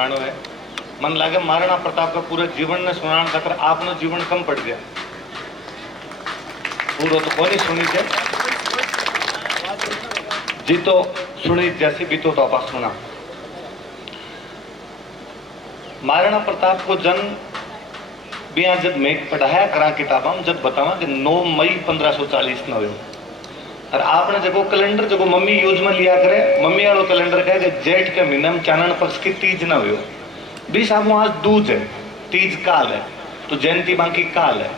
सुनानो है। मन लागे महाराणा प्रताप का पूरे जीवन ने सुनान खातर आपनो जीवन कम पड़ गया। पूरा तो कोनी सुनी थे जी, तो सुनी जैसी भी तो आप सुना। महाराणा प्रताप को जन्म भी जब मैं पढ़ाया करा किताबा में जब बतावा कि 9 मई 1540 न हो। और आपने जगो कैलेंडर जगो मम्मी यूज में लिया करे, मम्मी वालों कैलेंडर कहे कि जेठ के महीने में चानन पक्ष की तीज न हो। 20 आप आज दूज है, तीज काल है, तो जयंती बांकी काल है।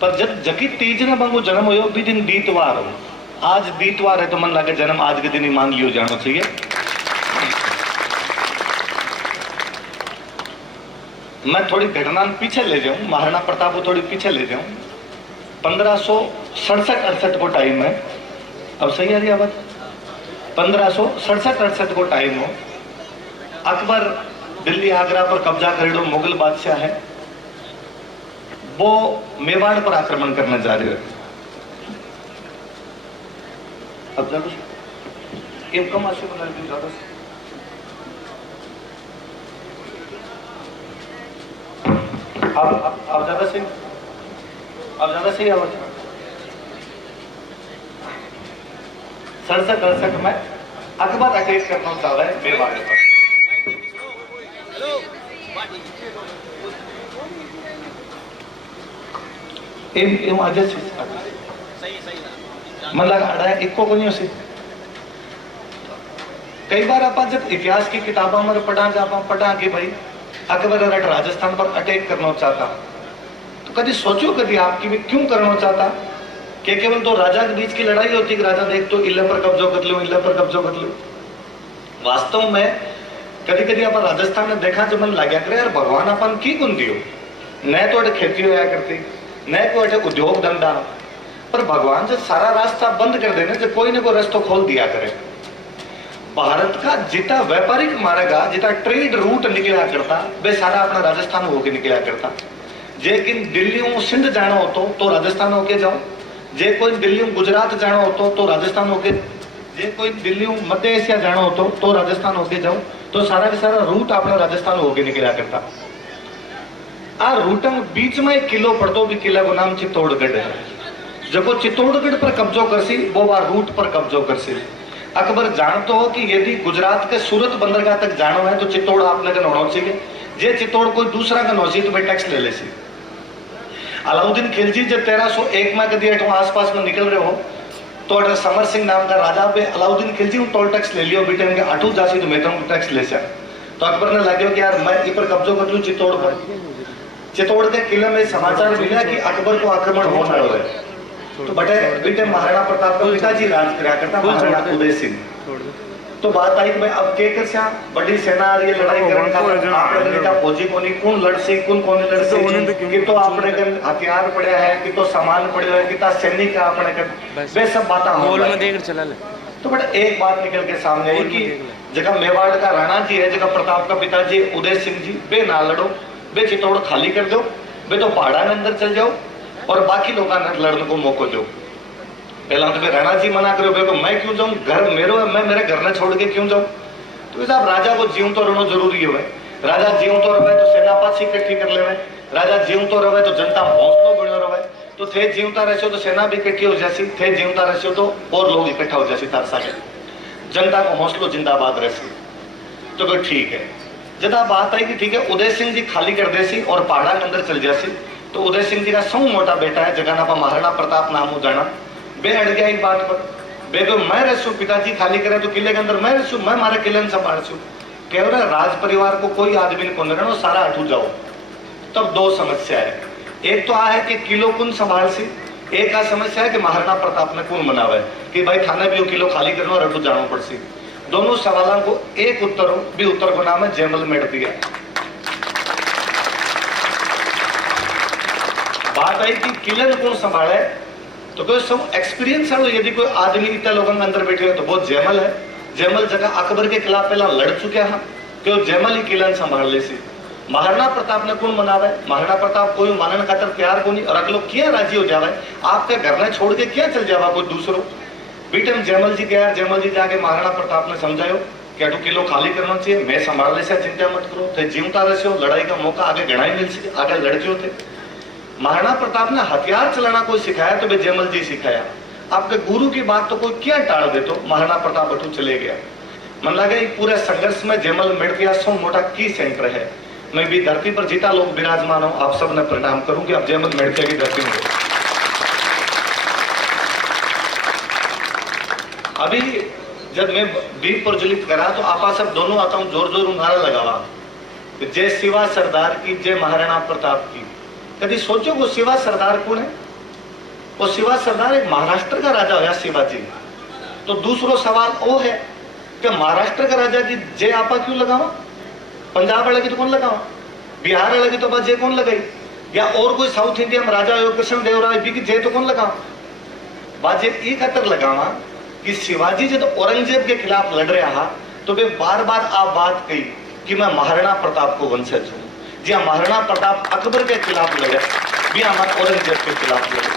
पर जब जकी तीज न बंगो जन्म हो भी दिन दीतवार हो। आज दीतवार है तो मन लगे जन्म आज के दिन ही मान लियो जाना चाहिए। मैं थोड़ी घटना पीछे ले जाऊं, महाराणा प्रताप को थोड़ी पीछे ले जाऊं। 1567-68 को टाइम है, अब सही आ रही आवाज? 1567-68 को टाइम हो। अकबर दिल्ली आगरा पर कब्जा करेडो मुगल बादशाह है, वो मेवाड़ पर आक्रमण करने जा रहे हैं। अब ज्यादा कम आशु बना दी ज्यादा अब ज्यादा सही, अब ज्यादा सही आवाज। 67-68 में अकबर अटैक करना चाह रहा है मेवाड़ पर। मतलब अड़ा इको को नहीं उसे कई बार आप जब इतिहास की किताबों में पढ़ा कि भाई अकबर राजस्थान पर अटैक करना चाहता, तो कभी सोचो कभी आपकी भी क्यों करना चाहता? कि केवल दो राजा के बीच की लड़ाई होती कि राजा देख तो इल्ला पर कब्जा कर लो, इल्ला पर कब्जा कर लो। वास्तव में कभी कभी आप राजस्थान में देखा जो मन लग्या करे यार भगवान अपन की गुण दियो, न तो अटे खेती होया करती, न कोई अटे उद्योग धंधा, पर भगवान से सारा रास्ता बंद कर देने से कोई न कोई रास्ता खोल दिया करे। भारत का जितना व्यापारिक मार्ग, जितना ट्रेड रूट निकला करता, वे सारा अपना राजस्थान होके निकला करता। लेकिन दिल्ली सिंध जाना हो तो राजस्थान होके जाओ, जे कोई दिल्ली गुजरात जाना हो तो राजस्थान होके, जे कोई दिल्ली मध्य एशिया जाना हो तो राजस्थान होके जाओ, तो सारा का सारा रूट अपना राजस्थान होके निकला करता। आ रूट में बीच में एक किलो पड़तो, भी किला को नाम चित्तौड़गढ़ है। जब वो चित्तौड़गढ़ पर कब्जो करसी, वो रूट पर कब्जो करसी। अकबर जानते हो कि यदि गुजरात के सूरत बंदरगाह तक जाना है तो चित्तौड़ आपने का होना चाहिए। जे चित्तौड़ कोई दूसरा का नौसी तो भाई टैक्स ले लेसी। अलाउद्दीन खिलजी जब 1301 में कभी आसपास में निकल रहे हो तो अटर समर सिंह नाम का राजा पे अलाउद्दीन खिलजी टोल टैक्स ले लियो, बेटे उनके अटू जासी तो मैं तो टैक्स ले सा। तो अकबर ने लगे कि यार मैं इस पर कब्जो कर लूं चित्तौड़ पर। चित्तौड़ के किले में समाचार मिला कि अकबर को आक्रमण होने वाला है। तो बेटे महाराणा प्रताप का पिताजी राज करा करता, महाराणा उदय सिंह। तो बात आई कि भाई अब के कर बड़ी सेना आ रही है लड़ाई करने का, आपने का फौजी कोनी कौन लड़सी कौन लड़सी, कि तो आपने हथियार पड़े है, कि तो सामान पड़े है, कि सैनिक आपने कर, वे सब बातें हो रही। तो बेटा एक बात निकल के सामने आई कि जगह मेवाड़ का राणा जी है, जगह प्रताप का पिताजी उदय सिंह जी, वे ना लड़ो, वे चित्तौड़ खाली कर दो, वे तो पहाड़ा में अंदर चल जाओ और बाकी लोगों ने लड़ने को मौका दो। पहला तो राणा जी मना करो, तो मैं क्यों जाऊं, घर मेरो है, मैं मेरे घर ने छोड़ के क्यों जाऊं? तो साहब राजा को जीव तो रहना जरूरी है। राजा जीव तो रहे तो सेना पासी इकट्ठी कर ले, राजा जीव तो रहे तो जनता हौसलो बनो रहे, तो थे जीवता रहो तो सेना भी इकट्ठी हो जासी, थे जीवता रहो तो और लोग इकट्ठा हो जासी, तार साथ जनता को हौसलो जिंदाबाद रहसी। तो कोई ठीक है। जब बात आई कि ठीक है उदय सिंह जी खाली कर देसी और पहाड़ा के अंदर चल जासी, तो उदय सिंह जी का सौ मोटा बेटा है जगह ना महाराणा प्रताप नाम हो जाना, बे अड़ गया एक बात पर। बे तो मैं रहसू, पिताजी खाली करे तो किले के अंदर मैं रहसू, मैं मारे किले में संभालसू। कह रहे राज परिवार को कोई आदमी को नहीं, सारा हटू जाओ। तब दो समस्या है, एक तो आ है कि किलो कुन संभालसी, एक आ समस्या है कि महाराणा प्रताप ने कौन बनावे कि भाई थाने भी किलो खाली करना और हटू जाना पड़सी। दोनों सवालों को एक उत्तर हो, भी उत्तर को नाम है जयमल मेड़ दिया। बात आई कि किले में कौन संभाले, तो कोई सब एक्सपीरियंस है, यदि कोई आदमी इतने लोगों के अंदर बैठे हो तो वो जयमल है। जयमल जगह अकबर के खिलाफ पहला लड़ चुके हैं, कि जयमल ही किला संभाल ले सी। महाराणा प्रताप ने कौन मनावे, महाराणा प्रताप कोई मानने खातर तैयार को नहीं, और अगलो क्या राजी हो जावे, आपके घर में छोड़ के क्या चल जावा कोई दूसरो। बीटम जयमल जी गया, जयमल जी जाके महाराणा प्रताप ने समझायो क्या 2 किलो खाली करना चाहिए, मैं संभाल ले से, चिंता मत करो, थे जीवता रहे हो, लड़ाई का मौका आगे घना ही मिल सके, आगे लड़के थे। महाराणा प्रताप ने हथियार चलाना कोई सिखाया तो वे जयमल जी सिखाया। आपके गुरु की बात तो कोई क्या टाल दे, तो महाराणा प्रताप बटू चले गया। मन लगा पूरे संघर्ष में जयमल मिट गया, सो मोटा की सेंटर है। मैं भी धरती पर जीता लोग विराजमान हूं, आप सब ने प्रणाम करूं कि आप जयमल मिड़किया की धरती में। अभी जब मैं दीप प्रज्वलित करा तो आपा सब दोनों आता हूं जोर जोर नारा लगावा, जय शिवा सरदार की, जय महाराणा प्रताप की। कभी सोचो वो शिवा सरदार कौन है? वो शिवा सरदार एक महाराष्ट्र का राजा होया शिवाजी। तो दूसरो सवाल वो है कि महाराष्ट्र का राजा की जय आपा क्यों लगावा? पंजाब वाले की तो कौन लगावा, बिहार वाले की तो बस जय कौन लगाई, या और कोई साउथ इंडिया में राजा हो कृष्ण देव राय भी की जय तो कौन लगावा? बात ये खातर लगावा कि शिवाजी जब औरंगजेब के खिलाफ लड़ रहा हा तो वे बार बार आप बात कही कि मैं महाराणा प्रताप को वंशज हूं। जी हाँ, महाराणा प्रताप अकबर के खिलाफ लड़े, भी हमारे औरंगजेब के खिलाफ लड़े।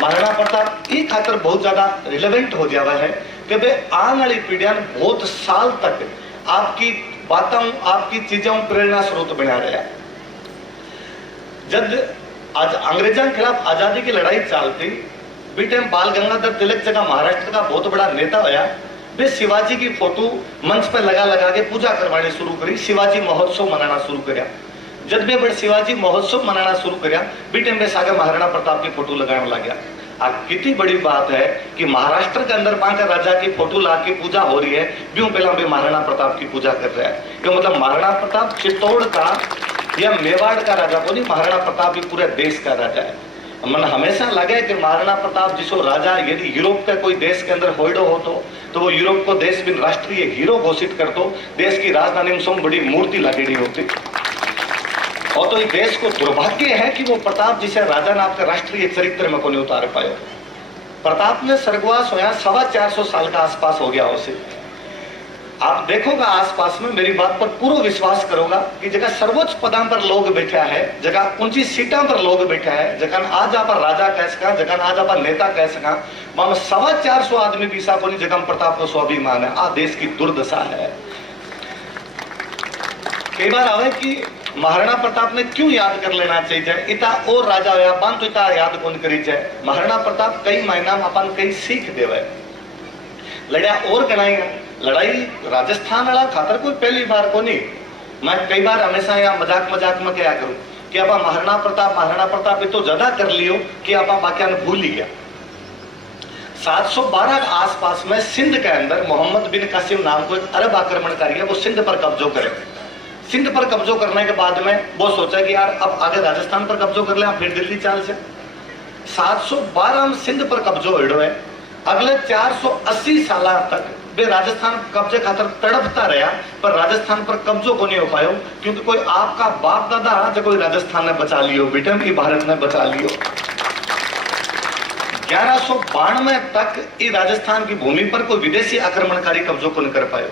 महाराणा प्रताप ये खातर बहुत ज्यादा रिलेवेंट हो जावा है कि वे आने वाली पीढ़ियां बहुत साल तक आपकी बातों, आपकी चीजों प्रेरणा स्रोत बना रहा है। जब आज अंग्रेजों के खिलाफ आजादी की लड़ाई चलती भी टाइम बाल गंगाधर तिलक जगह महाराष्ट्र का बहुत बड़ा नेता होया, वे शिवाजी की फोटो मंच पे लगा लगा के पूजा करवाने शुरू करी, शिवाजी महोत्सव मनाना शुरू करया। जब वे बड़े शिवाजी महोत्सव मनाना शुरू करया भी टाइम में सागे महाराणा प्रताप की फोटो लगाने लग गया। कितनी बड़ी बात है कि महाराष्ट्र के अंदर पांच राजा की फोटो ला के पूजा हो रही है, ब्यों पहला भी महाराणा प्रताप की पूजा कर रहा है। क्यों मतलब महाराणा प्रताप चित्तौड़ का या मेवाड़ का राजा को नहीं, महाराणा प्रताप भी पूरे देश का राजा है। मन हमेशा लगे कि महाराणा प्रताप जिसो राजा यदि यूरोप के कोई देश के अंदर होइडो हो तो वो यूरोप को देश में राष्ट्रीय हीरो घोषित कर दो, देश की राजधानी में सोम बड़ी मूर्ति लगेड़ी होती। और तो इस देश को दुर्भाग्य है कि वो प्रताप जिसे राजा ने आपके राष्ट्रीय चरित्र में को नहीं उतार पाए। प्रताप ने स्वर्गवास होया 425 साल का आसपास हो गया उसे। आप देखोगा आसपास में, मेरी बात पर पूरा विश्वास करोगा कि जगह सर्वोच्च पदां पर लोग बैठा है, जगह ऊंची सीटों पर लोग बैठा है, जगह आज आप राजा कह सका, जगह आज आप नेता कह सका, मानो 425 आदमी भी सा कोनी जगह प्रताप को स्वाभिमान है। आ देश की दुर्दशा है। कई बार आवे कि महाराणा प्रताप ने क्यों याद कर लेना चाहिए, इता और राजा होया बांध तो इता याद कौन करी जाए। महाराणा प्रताप कई महीना में अपन कई सीख देवे, लड़िया और गणाई। लड़ाई राजस्थान वाला खातर कोई पहली बार को नहीं। मैं कई बार हमेशा यहाँ मजाक मजाक में क्या करूं कि आप महाराणा प्रताप तो ज्यादा कर लियो कि आप बाकी भूल ही गया। 712 के आसपास में सिंध के अंदर मोहम्मद बिन कासिम नाम को एक अरब आक्रमणकारी है, वो सिंध पर कब्जो करे। सिंध पर कब्जो करने के बाद में वो सोचा कि यार अब आगे राजस्थान पर कब्जो कर ले, फिर दिल्ली चाल से। 712 में सिंध पर कब्जो हिड़ो है। अगले 480 साल तक वे राजस्थान कब्जे खातर तड़पता रहा, पर राजस्थान पर कब्जो को नहीं हो पायो, क्योंकि कोई आपका बाप दादा जो कोई राजस्थान ने बचा लियो, ब्रिटेन की भारत ने बचा लियो। 1192 तक ये राजस्थान की भूमि पर कोई विदेशी आक्रमणकारी कब्जो को नहीं कर पायो।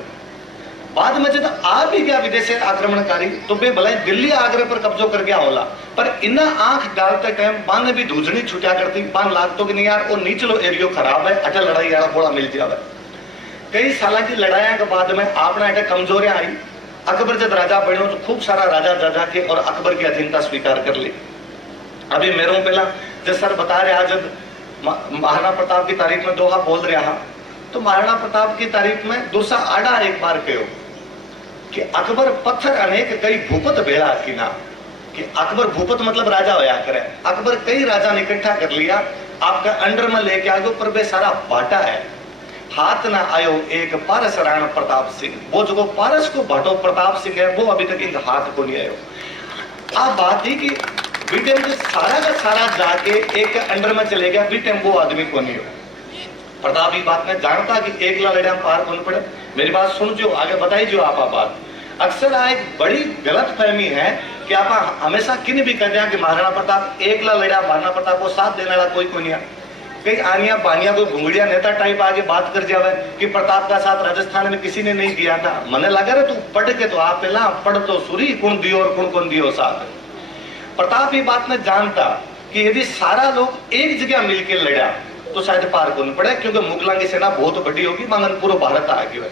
बाद में जब आ भी गया विदेशी आक्रमणकारी तो वे भले दिल्ली आगरे पर कब्जो कर गया होला, पर इन्ना आंख डालते टाइम बान ने भी धूजनी छुटिया करती, बान लागतो कि नहीं यार वो नीचलो एरियो खराब है, अटल लड़ाई यार थोड़ा मिल जावे। कई साल की लड़ाइया के बाद में आपने अटक कमजोरियां आई। अकबर जब राजा बनो तो खूब सारा राजा जाजा के और अकबर की अधीनता स्वीकार कर ली। अभी मेरे पहला जब सर बता रहा, जब महाराणा प्रताप की तारीफ में दोहा बोल रहा तो महाराणा प्रताप की तारीफ में दूसरा आड़ा एक बार कहो कि अकबर पत्थर अनेक कई भूपत बेड़ा किना, कि अकबर भूपत मतलब राजा होया करे। अकबर कई राजा ने इकट्ठा कर लिया, आपका अंडर में लेके आ गए, पर वे सारा बाटा है। हाथ ना आयो एक पारस राणा प्रताप सिंह, वो जो पारस को भाटो प्रताप सिंह है वो अभी तक इन हाथ को नहीं आयो। आप बात ही कि ब्रिटेन के सारा का सारा जाके एक अंडर में चले गया, ब्रिटेन वो आदमी को नहीं हो। प्रताप ये बात में जानता कि एक लड़ाई पार कौन पड़े। मेरी बात सुन जो आगे बताई जो आप बात। अक्सर एक बड़ी गलत फहमी है कि आप हमेशा किन भी कहते हैं कि महाराणा प्रताप एक लड़ा, महाराणा प्रताप को साथ देने वाला कोई नहीं। कई आनिया बानिया कोई घुंगड़िया नेता टाइप आगे बात कर जावे कि प्रताप का साथ राजस्थान में किसी ने नहीं दिया था। मने लगा रहे तू पढ़ के तो आप पहला पढ़ तो सुरी कुण दियो और कुण कौन दियो साथ। प्रताप ये बात में जानता कि यदि सारा लोग एक जगह मिलकर लड़ा तो शायद पार को नहीं पड़े, क्योंकि मुगलों की सेना बहुत बड़ी होगी, मांगन पूरा भारत आ गया है।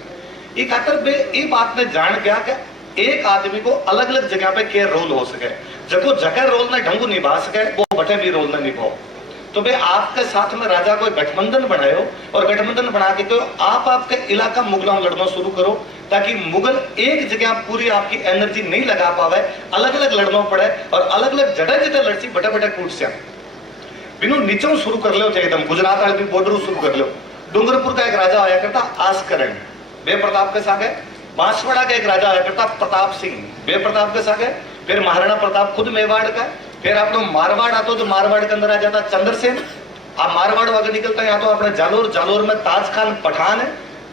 ये खातर बे ये बात ने जान गया कि एक आदमी को अलग अलग जगह पे क्या रोल हो सके, जको जगह रोल ने ढंगू निभा सके वो बटे भी रोल ने निभाओ। तो बे आपके साथ में राजा कोई गठबंधन बनायो और गठबंधन बना के तो आप आपके इलाका मुगलों लड़ना शुरू करो, ताकि मुगल एक जगह पूरी आपकी एनर्जी नहीं लगा पावे, अलग अलग लड़ना पड़े और अलग अलग जगह जितने लड़सी बटे बटे कूट से बिनु नीचों शुरू कर लो, चाहे एकदम गुजरात वाले बॉर्डर शुरू कर लो। डूंगरपुर का एक राजा आया करता आस्करण, बे प्रताप के सागे। बांसवाड़ा का एक राजा आया करता प्रताप सिंह, बे प्रताप के सागे। फिर महाराणा प्रताप खुद मेवाड़ का। फिर अपना मारवाड़ आता तो मारवाड़ के अंदर आ जाता चंद्रसेन। आप मारवाड़ आगे निकलता है या तो अपने जालोर, जालोर में ताज खान पठान है,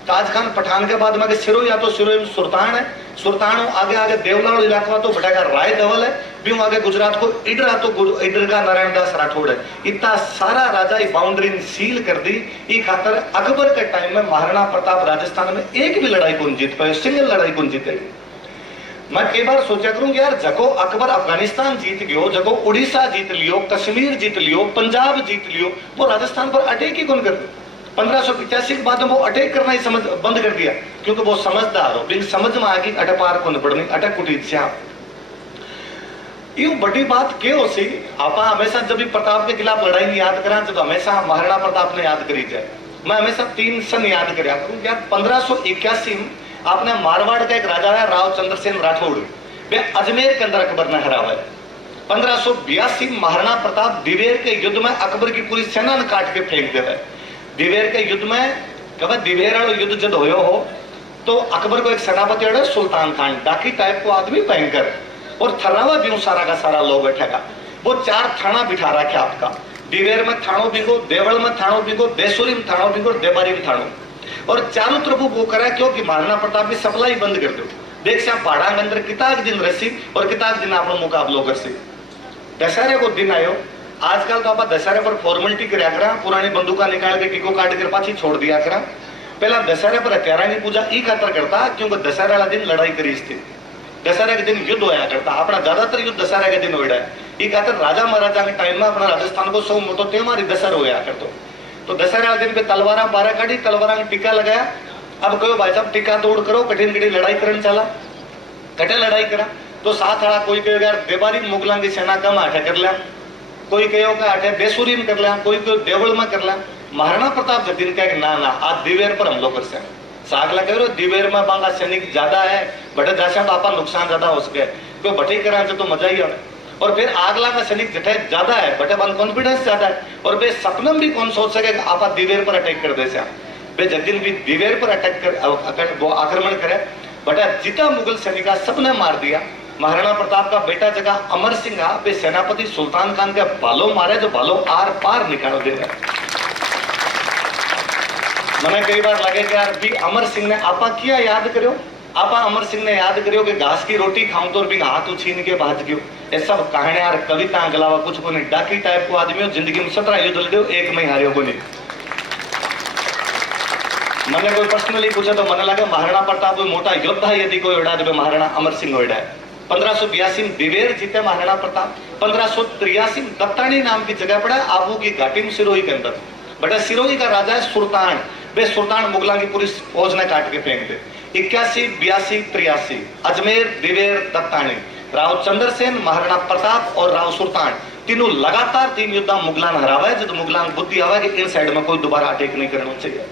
ताज खान पठान के बाद में सिरोही, या तो सिरोही में सुल्तान है, सुल्तान आगे आगे देवलाड़ इलाका तो बटाका राय धवल है, भी आगे गुजरात को इडर तो इडर का नारायण दास राठौड़ है। इतना सारा राजा बाउंड्री सील कर दी। ई खातर अकबर के टाइम में महाराणा प्रताप राजस्थान में एक भी लड़ाई कौन जीत पाए, सिंगल लड़ाई कौन जीते। मैं कई बार सोचा करूं यार, जको अकबर अफगानिस्तान जीत गयो, जको उड़ीसा जीत लियो, कश्मीर जीत लियो, पंजाब जीत लियो, वो राजस्थान पर अटैक ही कौन कर दिया। 1585 के बाद वो अटैक करना ही समझ बंद कर दिया, क्योंकि वो समझदार हो, लेकिन समझ में आ गई अटक पार को पड़नी, अटक कुटी से यूं बड़ी बात क्या हो सी। आप हमेशा जब भी प्रताप के खिलाफ लड़ाई याद करा तो हमेशा महाराणा प्रताप ने याद करी जाए। मैं हमेशा 3 सन याद करा करूं यार। 1581 में आपने मारवाड़ का एक राजा है राव चंद्रसेन राठौड़, वे अजमेर के अंदर अकबर ने हरावा है। 1582 महाराणा प्रताप दिवेर के युद्ध में अकबर की पूरी सेना ने काट के फेंक देवे। दिवेर के युद्ध में कब दिवेर वाला युद्ध जब होयो हो तो अकबर को एक सेनापति है सुल्तान खान, डाकी टाइप को आदमी भयंकर, और थरावा भी सारा का सारा लोग बैठेगा। वो 4 थाना बिठा रखे आपका, दिवेर में थानो बिगो, देवल में थानो बिगो, देसुरी में थानो बिगो, देबारी में थानो, और चारों तरफ वो करा क्योंकि महाराणा प्रताप की सप्लाई बंद कर दो। देख से पहाड़ा के अंदर किताब दिन रसी और किताब दिन आप मुकाबलो कर सी। दशहरे को दिन आयो, आजकल तो आप दशहरे पर फॉर्मेलिटी कराया करा, पुरानी बंदूका निकाल के टीको काट कर पाछी छोड़ दिया करा। पहला दशहरे पर हत्यारा की पूजा ई खातर करता क्योंकि दशहरे वाला दिन लड़ाई करी थी, दशहरे के दिन युद्ध होया करता। अपना ज्यादातर युद्ध दशहरे के दिन हो है, ई खातर राजा महाराजा के टाइम में अपना राजस्थान को सौ मोटो त्योहार दशहरा होया करतो। तो दशहरा दिन पे तलवारा 12 काटी, तलवारा में टीका लगाया। अब कहो भाई साहब टीका तोड़ करो, कठिन कठिन लड़ाई करने चला, कटे लड़ाई करा तो साथ वाला कोई कहो यार देवारी मुगलों की सेना कम आठे कर लिया, कोई कहो का आठे देसुरी में कर लिया, कोई कहो देवल में कर लिया। महाराणा प्रताप जब दिन कहे ना ना आज दिवेर पर हमलो कर से सागला कह रहे दिवेर में बांगा सैनिक ज्यादा है, बटे जैसा तो आपका नुकसान ज्यादा हो सके, कोई बटे करा तो मजा ही आए। और फिर आगला का सैनिक जटे ज्यादा है, बटे बन कॉन्फिडेंस ज्यादा है, और वे सपनम भी कौन सोच सके आप दिवेर पर अटैक कर दे से वे जगदिन भी दिवेर पर अटैक कर वो आक्रमण करे, बटा जितना मुगल सैनिक सबने मार दिया। महाराणा प्रताप का बेटा जगह अमर सिंह वे सेनापति सुल्तान खान के भालो मारे जो भालो आर पार निकाल दे रहे। मैंने कई बार लगे कि यार भी अमर सिंह ने आपा किया याद करो, आपा अमर सिंह ने याद करो कि घास की रोटी खाऊं तो भी हाथ छीन के भाज गयो। ये सब कहानी यार कविता के अलावा कुछ को नहीं। डाकी टाइप को आदमी हो, जिंदगी में 17 युद्ध लड़े, एक में हारियो को नहीं। मैंने कोई पर्सनली पूछा तो मैंने लगा महाराणा प्रताप कोई मोटा योद्धा यदि कोई उड़ा दे महाराणा अमर सिंह उड़ा है। 1582 में दिवेर जीते महाराणा प्रताप। 1583 में दत्तानी नाम की जगह पड़ा आबू की घाटी में सिरोही के अंदर, बटा सिरोही का राजा है सुल्तान, वे सुल्तान मुगला की पूरी फौज ने काट के फेंक दे। 81, 82, 83 अजमेर दिवेर दत्तानी, राव चंद्रसेन, महाराणा प्रताप और राव सुल्तान तीनों लगातार 3 युद्ध मुगलान हरावा है, जब मुगलान बुद्धि आवा कि इन साइड में कोई दोबारा अटैक नहीं करना चाहिए।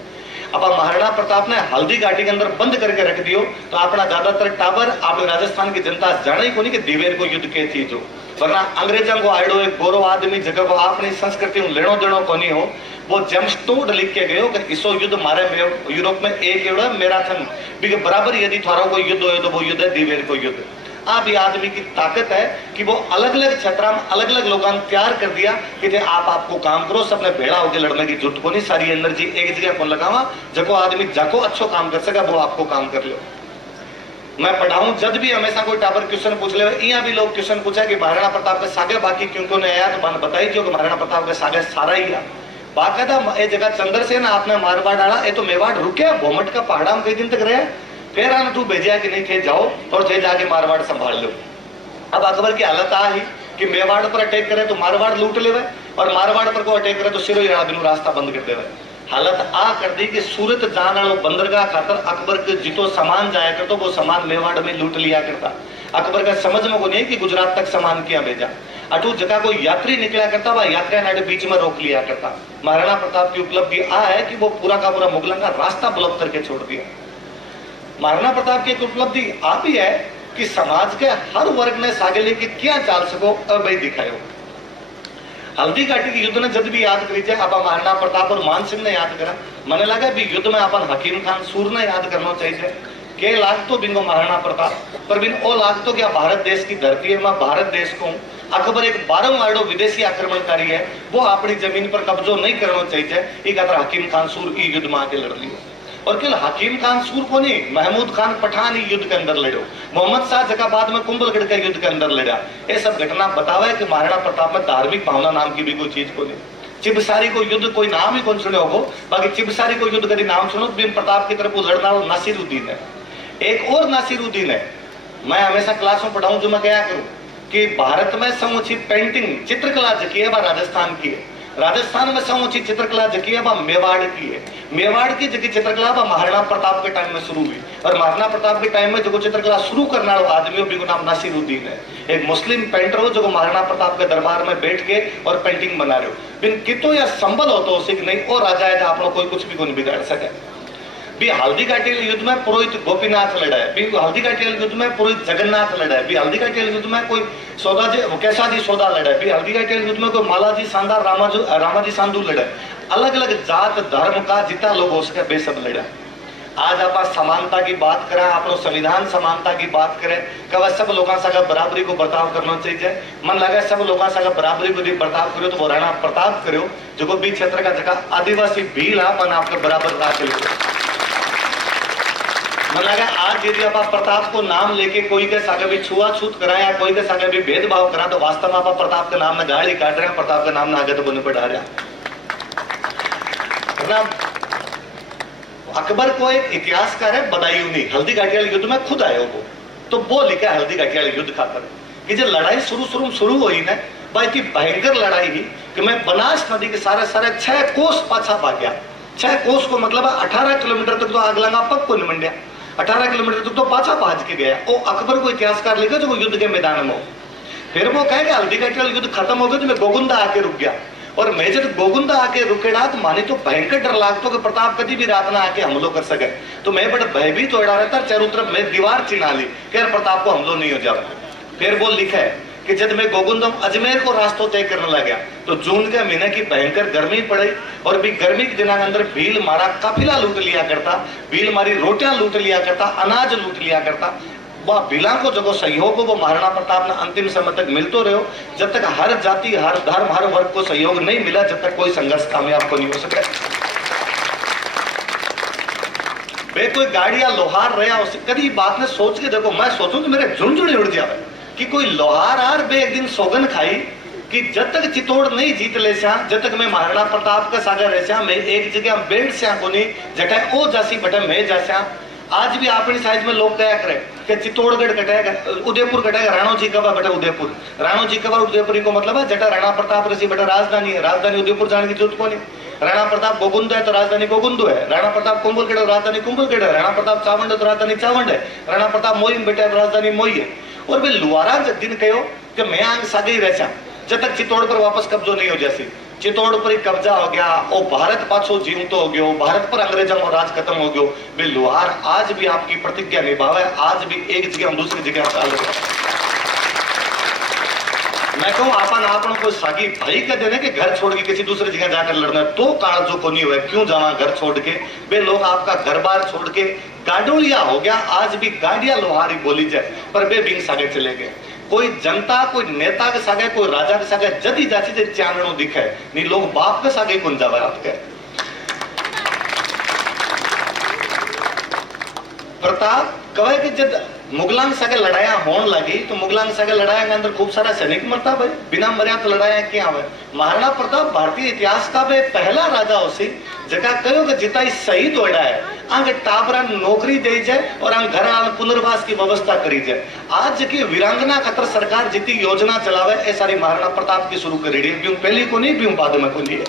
अब महाराणा प्रताप ने हल्दी घाटी के अंदर बंद करके रख दियो तो अपना ज्यादातर टावर आप राजस्थान की जनता जाने ही को नहीं कि दिवेर को युद्ध के थी जो, वरना अंग्रेजों को आइडो एक गोरो आदमी जगह को अपनी संस्कृति में लेनो देनो को नहीं हो। वो जेम्सटोन लिख के गयो कि इसो युद्ध मारे यूरोप में एक एवढा मैराथन भी बराबर यदि थारो कोई युद्ध हो तो वो युद्ध है दिवेर को युद्ध। आप ये आदमी की ताकत है कि वो अलग अलग क्षेत्र में अलग अलग लोगों ने तैयार कर दिया कि आप आपको काम करो, सबने भेड़ा होकर लड़ने की जरूरत को नहीं, सारी एनर्जी एक जगह को लगावा, जको आदमी जाको अच्छो काम कर सका वो आपको काम कर लो। मैं पढ़ाऊं जब भी हमेशा कोई टावर क्वेश्चन पूछ ले, यहाँ भी लोग क्वेश्चन पूछा कि महाराणा प्रताप के सागे बाकी क्यों क्यों नहीं आया, तो मैंने बताई क्यों कि महाराणा प्रताप के सागे सारा ही आ बाकायदा ये जगह चंद्रसेन आपने मारवाड़ डाला, ये तो मेवाड़ रुके भोमट का पहाड़ा में कई दिन तक रहे, फिर आना तू भेजा कि नहीं थे जाओ और थे जाके मारवाड़ संभाल लो। अब अकबर की हालत आ ही कि मेवाड़ पर अटैक करे तो मारवाड़ लूट ले और मारवाड़ पर को अटैक करे तो सिरोही राणा बिनु रास्ता बंद कर दे। हालत आ कर दी कि सूरत जान वालों बंदरगाह खातर अकबर के जितो सामान जाया करता वो सामान मेवाड़ में लूट लिया करता। अकबर का समझ में को नहीं कि गुजरात तक सामान क्या भेजा। अटू जगह कोई यात्री निकला करता वह यात्रा नाडे बीच में रोक लिया करता। महाराणा प्रताप की उपलब्धि आ है कि वो पूरा का पूरा मुगलों का रास्ता ब्लॉक करके छोड़ दिया। महाराणा प्रताप की एक उपलब्धि आप ही है कि समाज के हर वर्ग ने सागे लेके क्या चाल सको अब दिखायो। हल्दी घाटी के युद्ध ने जब भी याद करी जाए आप महाराणा प्रताप और मान सिंह ने याद करा। मैंने लगा भी युद्ध में अपन हकीम खान सूर ने याद करना चाहिए के लाग तो बिंगो महाराणा प्रताप पर बिन ओ लाग तो क्या भारत देश की धरती है। मैं भारत देश को अकबर एक बारंवार विदेशी आक्रमणकारी है वो अपनी जमीन पर कब्जो नहीं करना चाहिए। एक हकीम खान सूर ई युद्ध में आके लड़ लियो और केवल हकीम खान सूर को नहीं महमूद खान पठान युद्ध के अंदर लड़ो। मोहम्मद शाह जगह बाद में कुंभलगढ़ के युद्ध के अंदर लड़ा। ये सब घटना बतावा है कि महाराणा प्रताप में धार्मिक भावना नाम की भी कोई चीज को नहीं। चिबसारी को युद्ध कोई नाम ही कौन सुने होगो बाकी चिबसारी को युद्ध कभी नाम सुनो बिन प्रताप की तरफ लड़ना वो नासिरुद्दीन है। एक और नासिरुद्दीन है। मैं हमेशा क्लास में पढ़ाऊं जो मैं क्या करूं कि भारत में समुची पेंटिंग चित्रकला जकी है राजस्थान की है। राजस्थान में समुची चित्रकला जकी है मेवाड़ की है। मेवाड़ की जगह चित्रकला महाराणा प्रताप के टाइम में शुरू हुई और महाराणा प्रताप के टाइम में जो चित्रकला शुरू करने वाला आदमी हो नाम नासिरुद्दीन है। एक मुस्लिम पेंटर हो जो महाराणा प्रताप के दरबार में बैठ के और पेंटिंग बना रहे हो बिन कितो या संबल हो तो उसे नहीं और राजा है आप लोग कोई कुछ भी को नहीं बिगाड़ सके। भी हल्दी घाटी युद्ध में पुरोहित गोपीनाथ लड़ा है। भी हल्दी घाटी युद्ध में पुरोहित जगन्नाथ लड़ा है। भी हल्दी घाटी युद्ध में कोई सौदा जी कैसा जी सौदा लड़ा है। भी हल्दी घाटी युद्ध में कोई मालाजी शानदार रामाजी सांधु लड़ा है। अलग अलग जात धर्म का जितना लोग हो सके बेसब लड़ा। आज आप समानता की बात करें आप लोग संविधान समानता की बात करें कब सब लोगों से बराबरी को बर्ताव करना चाहिए। मन लगा सब लोगों से बराबरी को बर्ताव करो तो वो राणा प्रताप करो जो भी क्षेत्र का जगह आदिवासी भील मन आपके बराबर रहा चले। मन लगा आज यदि आप प्रताप को नाम लेके कोई के सागे भी छुआछूत करा या कोई के सागे भी भेदभाव करा तो वास्तव में आप प्रताप के नाम में गाली काट रहे हैं। प्रताप के नाम में आगे तो बोलने पर डाल रहे अकबर को एक इतिहासकार है बदायूं नहीं हल्दी घाटी युद्ध में खुद आए वो तो वो लिखा हल्दी घाटी युद्ध खाकर कि जो लड़ाई शुरू हुई ना भाई इतनी भयंकर लड़ाई ही कि मैं बनास नदी के सारे 6 कोस पाछा भाग गया। 6 कोस को मतलब 18 किलोमीटर तक तो आग लगा पग को निमंडिया 18 किलोमीटर तक तो पाछा भाज के गया। वो अकबर को इतिहासकार लिखा जो युद्ध के मैदान में फिर वो कहे हल्दी घाटी युद्ध खत्म हो गया तो मैं गोगुंदा आके रुक गया और मैं जब गोगुंदा आके रुकेड़ा तो मानी तो भयंकर डर लागतो कि प्रताप कभी भी रात ना आके हमलो कर सके। तो मैं बड़ा भयभीत हो रहता चारों तरफ मैं दीवार चिना ली कि प्रताप को हमलो नहीं हो जाए। फिर वो लिखा है कि जब मैं गोगुंदम अजमेर को रास्ता तय करने लगा तो जून के महीने की भयंकर गर्मी पड़ी और भी गर्मी के दिनों के अंदर भील मारा काफिला लूट लिया करता। भील मारी रोटियां लूट लिया करता अनाज लूट लिया करता। वह भीला को जो सहयोग हो वो महाराणा प्रताप ने अंतिम समय तक मिलते रहो जब तक हर जाति हर धर्म हर वर्ग को सहयोग नहीं मिला जब तक कोई संघर्ष कामयाब को नहीं हो सके। वे कोई गाड़ी या लोहार रहा उसे कभी बात ने सोच के देखो मैं सोचूं तो मेरे झुंझुने उड़ जाए कि कोई लोहार आर बे एक दिन सौगन खाई कि जब तक चित्तौड़ नहीं जीत ले जब तक मैं महाराणा प्रताप का सागर रह मैं एक जगह बैठ से को नहीं जटा ओ जासी बटे मैं जासा। आज भी अपनी साइज में लोग क्या करे कि चित्तौड़गढ़ कटेगा उदयपुर कटेगा राणो जी कबा बटे उदयपुर राणो जी कबा उदयपुरी को मतलब है जटा राणा प्रताप ऋषि बटे राजधानी है। राजधानी उदयपुर जाने की जरूरत को नहीं। राणा प्रताप गोगुंद है तो राजधानी गोगुंदु है। राणा प्रताप कुंभलगढ़ है राजधानी कुंभलगढ़ है। राणा प्रताप चावंड है तो राजधानी चावंड है। राणा प्रताप मोई में बैठा तो राजधानी मोई है। और वे लुआरा दिन कहो कि मैं आंग सागे ही रह जब तक चित्तौड़ पर वापस कब्जो नहीं हो जैसी चित्तौड़ पर ही कब्जा हो गया और भारत पाछो जीवतो हो गयो भारत पर अंग्रेजों का राज खत्म हो गयो। वे लुहार आज भी आपकी प्रतिज्ञा निभावे आज भी एक जगह हम दूसरी जगह चाल रहे। मैं कहूँ आपन कोई सागी भाई का देने के घर छोड़ के किसी दूसरी जगह जाकर लड़ना तो काल जो को नहीं हुआ क्यों जावा घर छोड़ के। वे लोग आपका घर बार छोड़ के गाडोलिया हो गया। आज भी गाड़िया लोहारी बोली जाए पर वे बिंग सागे चले गए। कोई जनता कोई नेता के सागे कोई राजा के सागे जदी जाची जे चानणो दिखे नहीं लोग बाप के सागे कौन जावे आपके। प्रताप कहे कि जब मुगलांग सागे लड़ाया होने लगी तो मुगलांग सागे लड़ाया के अंदर खूब सारा सैनिक मरता भाई बिना मरिया तो लड़ाया क्या हुआ। महाराणा प्रताप भारतीय इतिहास का वे पहला राजा उसी जगह कहो कि जिताई शहीद होड़ा है आगे टाबरा नौकरी दे जाए और आगे घर आने पुनर्वास की व्यवस्था करी जाए। आज की वीरांगना खतर सरकार जितनी योजना चलावे ए सारी महाराणा प्रताप की शुरू करी पहली को नहीं बाद में को नहीं है।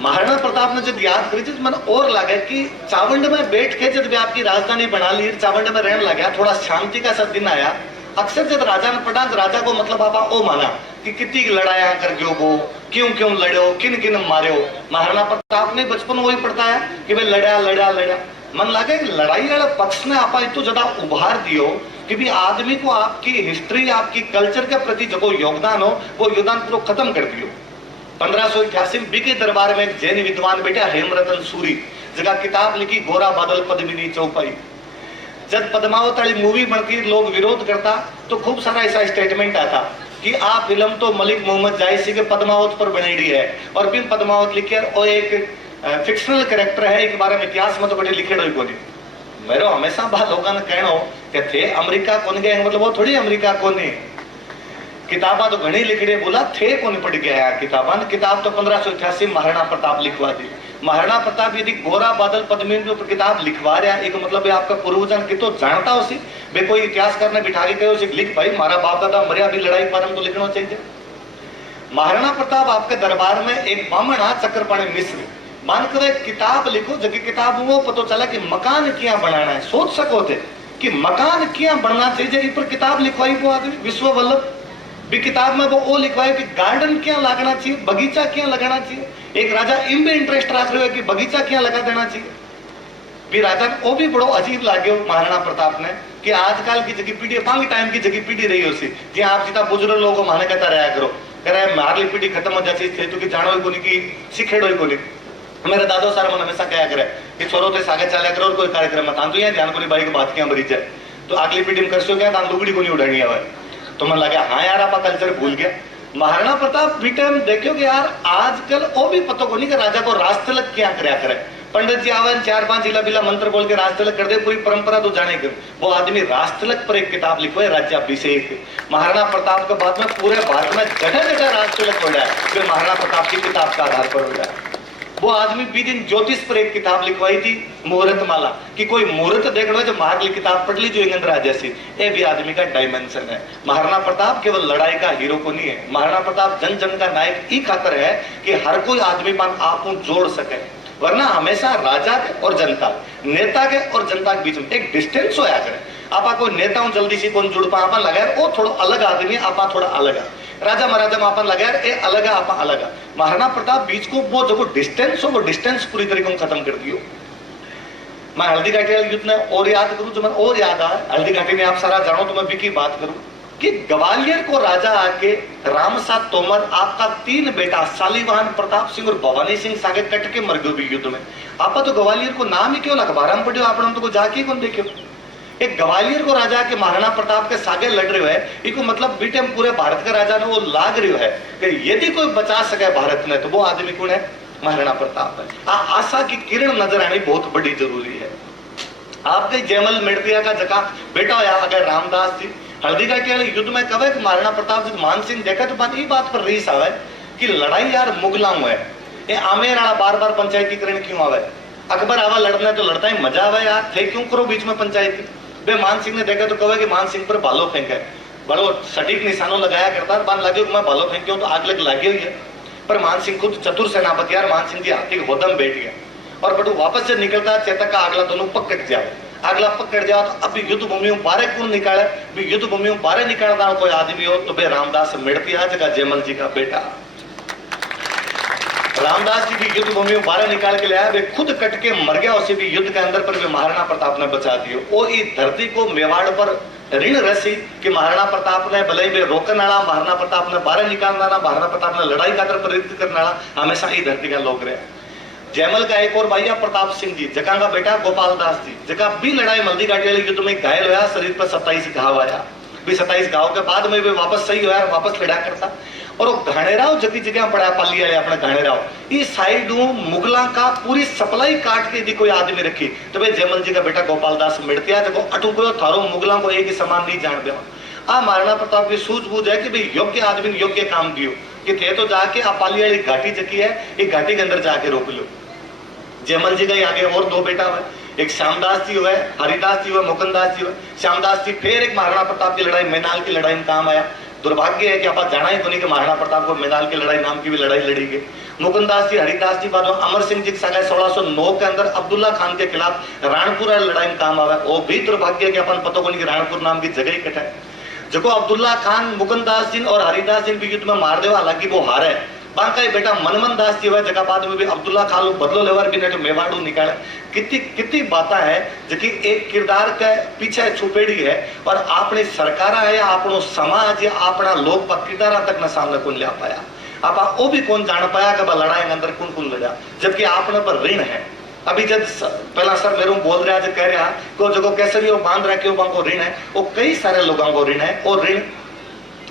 महाराणा प्रताप ने जब याद करी तो मन और लगे कि चावंड में बैठ के जब आपकी राजधानी बना ली, चावंड में रहने लगा, थोड़ा शांति का सा दिन आया। अक्सर जब राजा ने पढ़ा, राजा को मतलब आपा ओ माना कि कितनी लड़ाया कर गयो वो, क्यों क्यों लड़ो, किन किन मारो। महाराणा प्रताप ने बचपन वही पढ़ता है कि भाई लड़ा लड़ा लड़ा। मन लगे कि लड़ाई वाला पक्ष ने आपा इतो ज्यादा उभार दियो कि भी आदमी को आपकी हिस्ट्री, आपकी कल्चर के प्रति जो योगदान हो वो योगदान पूरा खत्म कर दियो। 1588 में बीके दरबार में एक जैन विद्वान बेटा हेमरतन सूरी जगह किताब लिखी गोरा बादल पद्मिनी चौपाई। जब पद्मावत वाली मूवी बनती, लोग विरोध करता तो खूब सारा ऐसा स्टेटमेंट आता कि आ फिल्म तो मलिक मोहम्मद जायसी के पद्मावत पर बनेड़ी है और भी पद्मावत लिखे और एक फिक्शनल कैरेक्टर है, एक बारे में इतिहास में तो कभी लिखे हुई कोनी। मेरे हमेशा बात लोगों ने कहना कि थे अमेरिका कौन गए, मतलब वो थोड़ी अमेरिका कोनी, किताबा तो घनी लिखड़ी, बोला थे कौन पढ़ गया है किताबा। किताब तो 1588 महाराणा प्रताप लिखवा दी। महाराणा प्रताप यदि गोरा बादल पद्मिनी जो किताब लिखवा रहा है, एक मतलब है आपका पूर्वजन की तो जानता हो सी बे, कोई इतिहासकार ने बिठा के कहो लिख भाई मारा बाप दादा मरिया भी लड़ाई पर तो लिखना चाहिए। महाराणा प्रताप आपके दरबार में एक बामण आ चक्रपाणी मिश्र मान कर एक किताब लिखो, जबकि किताब वो पता चला कि मकान क्या बनाना है। सोच सको थे कि मकान क्या बनना चाहिए, इस पर किताब लिखवाई वो आदमी विश्व वल्लभ भी किताब में वो लिखवाए कि गार्डन क्या लगाना चाहिए, बगीचा क्या लगाना चाहिए। एक राजा इन में इंटरेस्ट रख रहे हो कि बगीचा क्या लगा देना चाहिए। भी राजा वो भी बड़ो अजीब लागे महाराणा प्रताप ने कि आजकल की जगह पीढ़ी पांगी टाइम की जगह पीढ़ी रही हो सी जी आप जितना बुजुर्ग लोगों माने कहता रहा करो, कह रहे मारली पीढ़ी खत्म हो जाती थे तो कि जानो ही कोनी की सिखेड़ो ही कोनी। मेरे दादो सारा मन हमेशा क्या करे कि छोरो थे सागे चाले करो और कोई कार्यक्रम में तो यहाँ ध्यान को भाई की बात क्या मरी जाए तो अगली पीढ़ी में कर सो क्या लुगड़ी को नहीं उड़ानी है। तो मन लगा हाँ यार आप कल्चर भूल गया। महाराणा प्रताप भी टाइम देखो कि यार आजकल वो भी पता को नहीं कि राजा को राज तिलक क्या करया करे। पंडित जी आवे 4-5 इला बिला मंत्र बोल के राज तिलक कर दे, पूरी परंपरा तो जाने के वो आदमी राज तिलक पर एक किताब लिखो है राज्याभिषेक। महाराणा प्रताप के बाद में पूरे भारत में जगह जगह राज तिलक हो जाए फिर महाराणा प्रताप की किताब का आधार पर हो जाए। वो आदमी भी दिन ज्योतिष पर एक किताब लिखवाई थी मुहूर्त माला कि कोई मुहूर्त देखना जो मार्ग किताब पढ़ ली जो इंगंदरा जैसी, ये भी आदमी का डायमेंशन है। महाराणा प्रताप केवल लड़ाई का हीरो को नहीं है, महाराणा प्रताप जन जन का नायक ही खातर है कि हर कोई आदमी मान आप जोड़ सके। वरना हमेशा राजा के और जनता, नेता के और जनता के बीच में एक डिस्टेंस होया करे। आपा कोई नेता हूं जल्दी से कौन जुड़ पा आपा लगा वो थोड़ा अलग आदमी है, आपा थोड़ा अलग है। राजा महाराजा में आपन लगा ए अलग है आपा अलग है। महाराणा प्रताप बीच को वो जो डिस्टेंस हो वो डिस्टेंस पूरी तरीके से खत्म कर दियो। मैं हल्दी घाटी वाले युद्ध में और याद करूं जो मैं और याद आया, हल्दी घाटी में आप सारा जानो तो मैं भी की बात करूं कि ग्वालियर को राजा आके रामसात तोमर आपका 3 बेटा शालीवाहन प्रताप सिंह और भवानी सिंह सागे कट के मर गयो भी युद्ध में। आपा तो ग्वालियर को नाम ही क्यों अखबार में पढ़ियो, आप तो जाके कौन देखियो। एक ग्वालियर को राजा के महाराणा प्रताप के सागे लड़ रहे है, इको मतलब बीटे पूरे भारत का राजा ने वो लाग रही है कि यदि कोई बचा सके भारत ने तो वो आदमी कौन है, महाराणा प्रताप है। आशा की किरण नजर आनी बहुत बड़ी जरूरी है। आपके जयमल मेड़तिया का जका बेटा होया अगर रामदास जी हल्दी घाटी वाले युद्ध में कहे कि महाराणा प्रताप जी मान सिंह देखा तो बात ये बात पर रीस आवे कि लड़ाई यार मुगला है, ये आमेर वाला बार बार पंचायतीकरण क्यों आवे। अकबर आवा लड़ने तो लड़ता ही मजा आवे यार, थे क्यों करो बीच में पंचायती। वे मान सिंह ने देखा तो कहे कि मान सिंह पर भालो फेंके, बड़ो सटीक निशानों लगाया करता है, बात लगे मैं भालो फेंक्यो तो आग लग लगी हुई है। पर मान सिंह खुद चतुर सेनापति यार, मान सिंह जी हाथी के होदम बैठ गया और बटू वापस जब निकलता चेतक का अगला दोनों पकड़ जाए, अगला पकड़ जाओ तो अभी युद्ध भूमि में बारह कौन निकाले, भी युद्ध भूमि में बारह निकालना कोई आदमी हो तो बे रामदास मेड़तिया जगह जयमल जी का बेटा रामदास जी भी युद्ध भूमि में बारह निकाल के लाया, वे खुद कट के मर गया, उसे भी युद्ध के अंदर पर वे महाराणा प्रताप ने बचा दियो। वो इस धरती को मेवाड़ पर ऋण रसी कि महाराणा प्रताप ने भले वे रोकन वाला, महाराणा प्रताप ने बारह निकालना, महाराणा प्रताप ने लड़ाई का प्रेरित करने वाला, हमेशा ही धरती का लोग रहे। जयमल का एक और भैया प्रताप सिंह जी जका का बेटा गोपाल दास जी जका भी लड़ाई मल्दी घाटी वाले युद्ध में घायल हुआ, शरीर पर 27 घाव आया, भी 27 घाव के बाद में वे वापस सही हुआ, वापस लड़ा करता। और वो घाणेराव जगह जगह पड़ा पाली वाले अपने घाणेराव इस साइड मुगला का पूरी सप्लाई काट के यदि कोई आदमी रखी तो वे जयमल जी का बेटा गोपाल दास मेड़तिया जब अटुको थारो मुगला को एक ही समान नहीं जान दे। आ महाराणा प्रताप की सूझबूझ है कि भाई योग्य आदमी योग्य काम दियो कि थे तो जाके आप पाली वाली घाटी जकी है एक घाटी के अंदर जाके रोक लो। जयमल जी का आगे और 2 बेटा हुआ, एक श्यामदास जी हुआ, हरिदास जी हुआ, मुकुंदास जी हुआ। श्यामदास जी फिर एक महाराणा प्रताप की लड़ाई मैनाल की लड़ाई में काम आया, दुर्भाग्य है कि आप जाना ही कोनी कि महाराणा प्रताप को मैदान की लड़ाई नाम की भी लड़ाई लड़ी गई। मुकुंदास जी, हरिदास जी, बाद में अमर सिंह जी सगाई 1609 के अंदर अब्दुल्ला खान के खिलाफ राणपुर लड़ाई में काम आवे। वो भी दुर्भाग्य है कि अपन पता को नहीं कि राणपुर नाम की जगह ही कटा है। जो अब्दुल्ला खान मुकुंदास जी और हरिदास जी भी युद्ध में मार देवा, हालांकि वो हारे। बांका बेटा मनमन दास जी हुआ जगह बाद में भी अब्दुल्ला खान बदलो लेवर भी नहीं तो मेवाड़ू निकाले। कितनी कितनी बात है जो कि एक किरदार के पीछे छुपेड़ी है और आपने सरकार है या आपनो समाज या अपना लोग किरदार तक न सामने कौन ले पाया। आप वो भी कौन जान पाया कि लड़ाई के अंदर कौन कौन लड़ा, जबकि आपने पर ऋण है। अभी जब पहला सर मेरे बोल रहा है, कह रहा को जो कैसे भी वो बांध रखे वो ऋण है, वो कई सारे लोगों को ऋण है और ऋण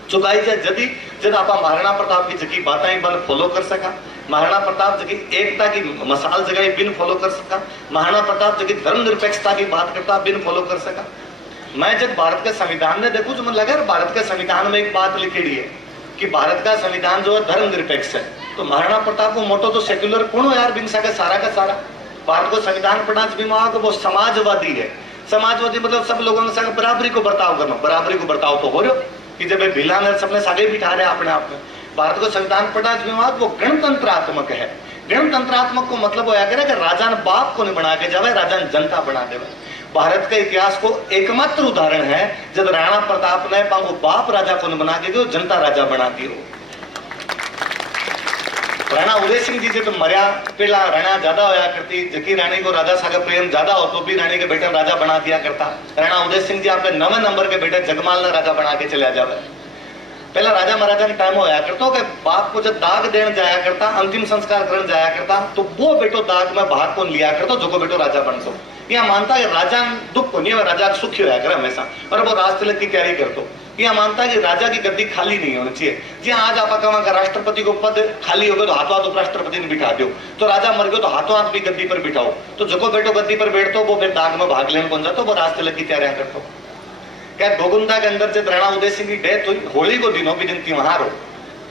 चुकाई जाए। यदि जब आप महाराणा प्रताप की जगह बातें बन फॉलो कर सका, महाराणा प्रताप जगह एकता की मसाल जगह बिन फॉलो कर सका, महाराणा प्रताप जगह धर्मनिरपेक्षता की बात करता बिन फॉलो कर सका। मैं जब भारत के संविधान में देखूं तो मुझे लगा भारत के संविधान में एक बात लिखी है कि भारत का संविधान जो है धर्मनिरपेक्ष है। तो महाराणा प्रताप को मोटो तो सेक्युलर कौन हो यार, बिन सके सारा का सारा भारत को संविधान पढ़ा वो समाजवादी है। समाजवादी मतलब सब लोगों के साथ बराबरी को बर्ताव करना, बराबरी को बर्ताव तो हो रहा कि जब भिला ने सबने सागे बिठा रहे अपने आप में। भारत को संविधान पढ़ा वो गणतंत्रात्मक है। गणतंत्रात्मक को मतलब वो करे कि राजा ने बाप को नहीं बना के जावे, राजा ने जनता बना देवे। भारत के इतिहास को एकमात्र उदाहरण है जब राणा प्रताप ने बाप राजा को नहीं बना के दियो, जनता राजा बना दियो। राणा उदय सिंह जी जब मरिया पहला राणा ज्यादा होया करती, जबकि रानी को राजा सागे प्रेम ज्यादा हो तो भी रानी के बेटे राजा बना दिया करता। राणा उदय सिंह जी आपने 9वें नंबर के बेटे जगमाल ने राजा बना के चला जावे। पहला राजा महाराजा ने टाइम होया करता कि बाप को जब दाग देने जाया करता, अंतिम संस्कार करने जाया करता, तो वो बेटो दाग में भाग को लिया करता जो को बेटो राजा बन सो। यह मानता है राजा दुख को नहीं, राजा सुखी होया करे हमेशा, और वो राज तिलक की तैयारी करतो। यह मानता है कि राजा की गद्दी खाली नहीं होनी चाहिए। जी आज आप कहा राष्ट्रपति को पद खाली हो गया तो हाथों हाथ उपराष्ट्रपति ने बिठा दो, तो राजा मर गयो तो हाथों हाथ भी गद्दी पर बिठाओ। तो जो बेटो गद्दी पर बैठतो वो फिर दाग में भाग लेने कौन जातो, वो राज तिलक की तैयारियां करतो। क्या गोगुंदा के अंदर जब राणा उदय सिंह की डेथ हुई, होली को दिनों भी दिन त्योहार हो,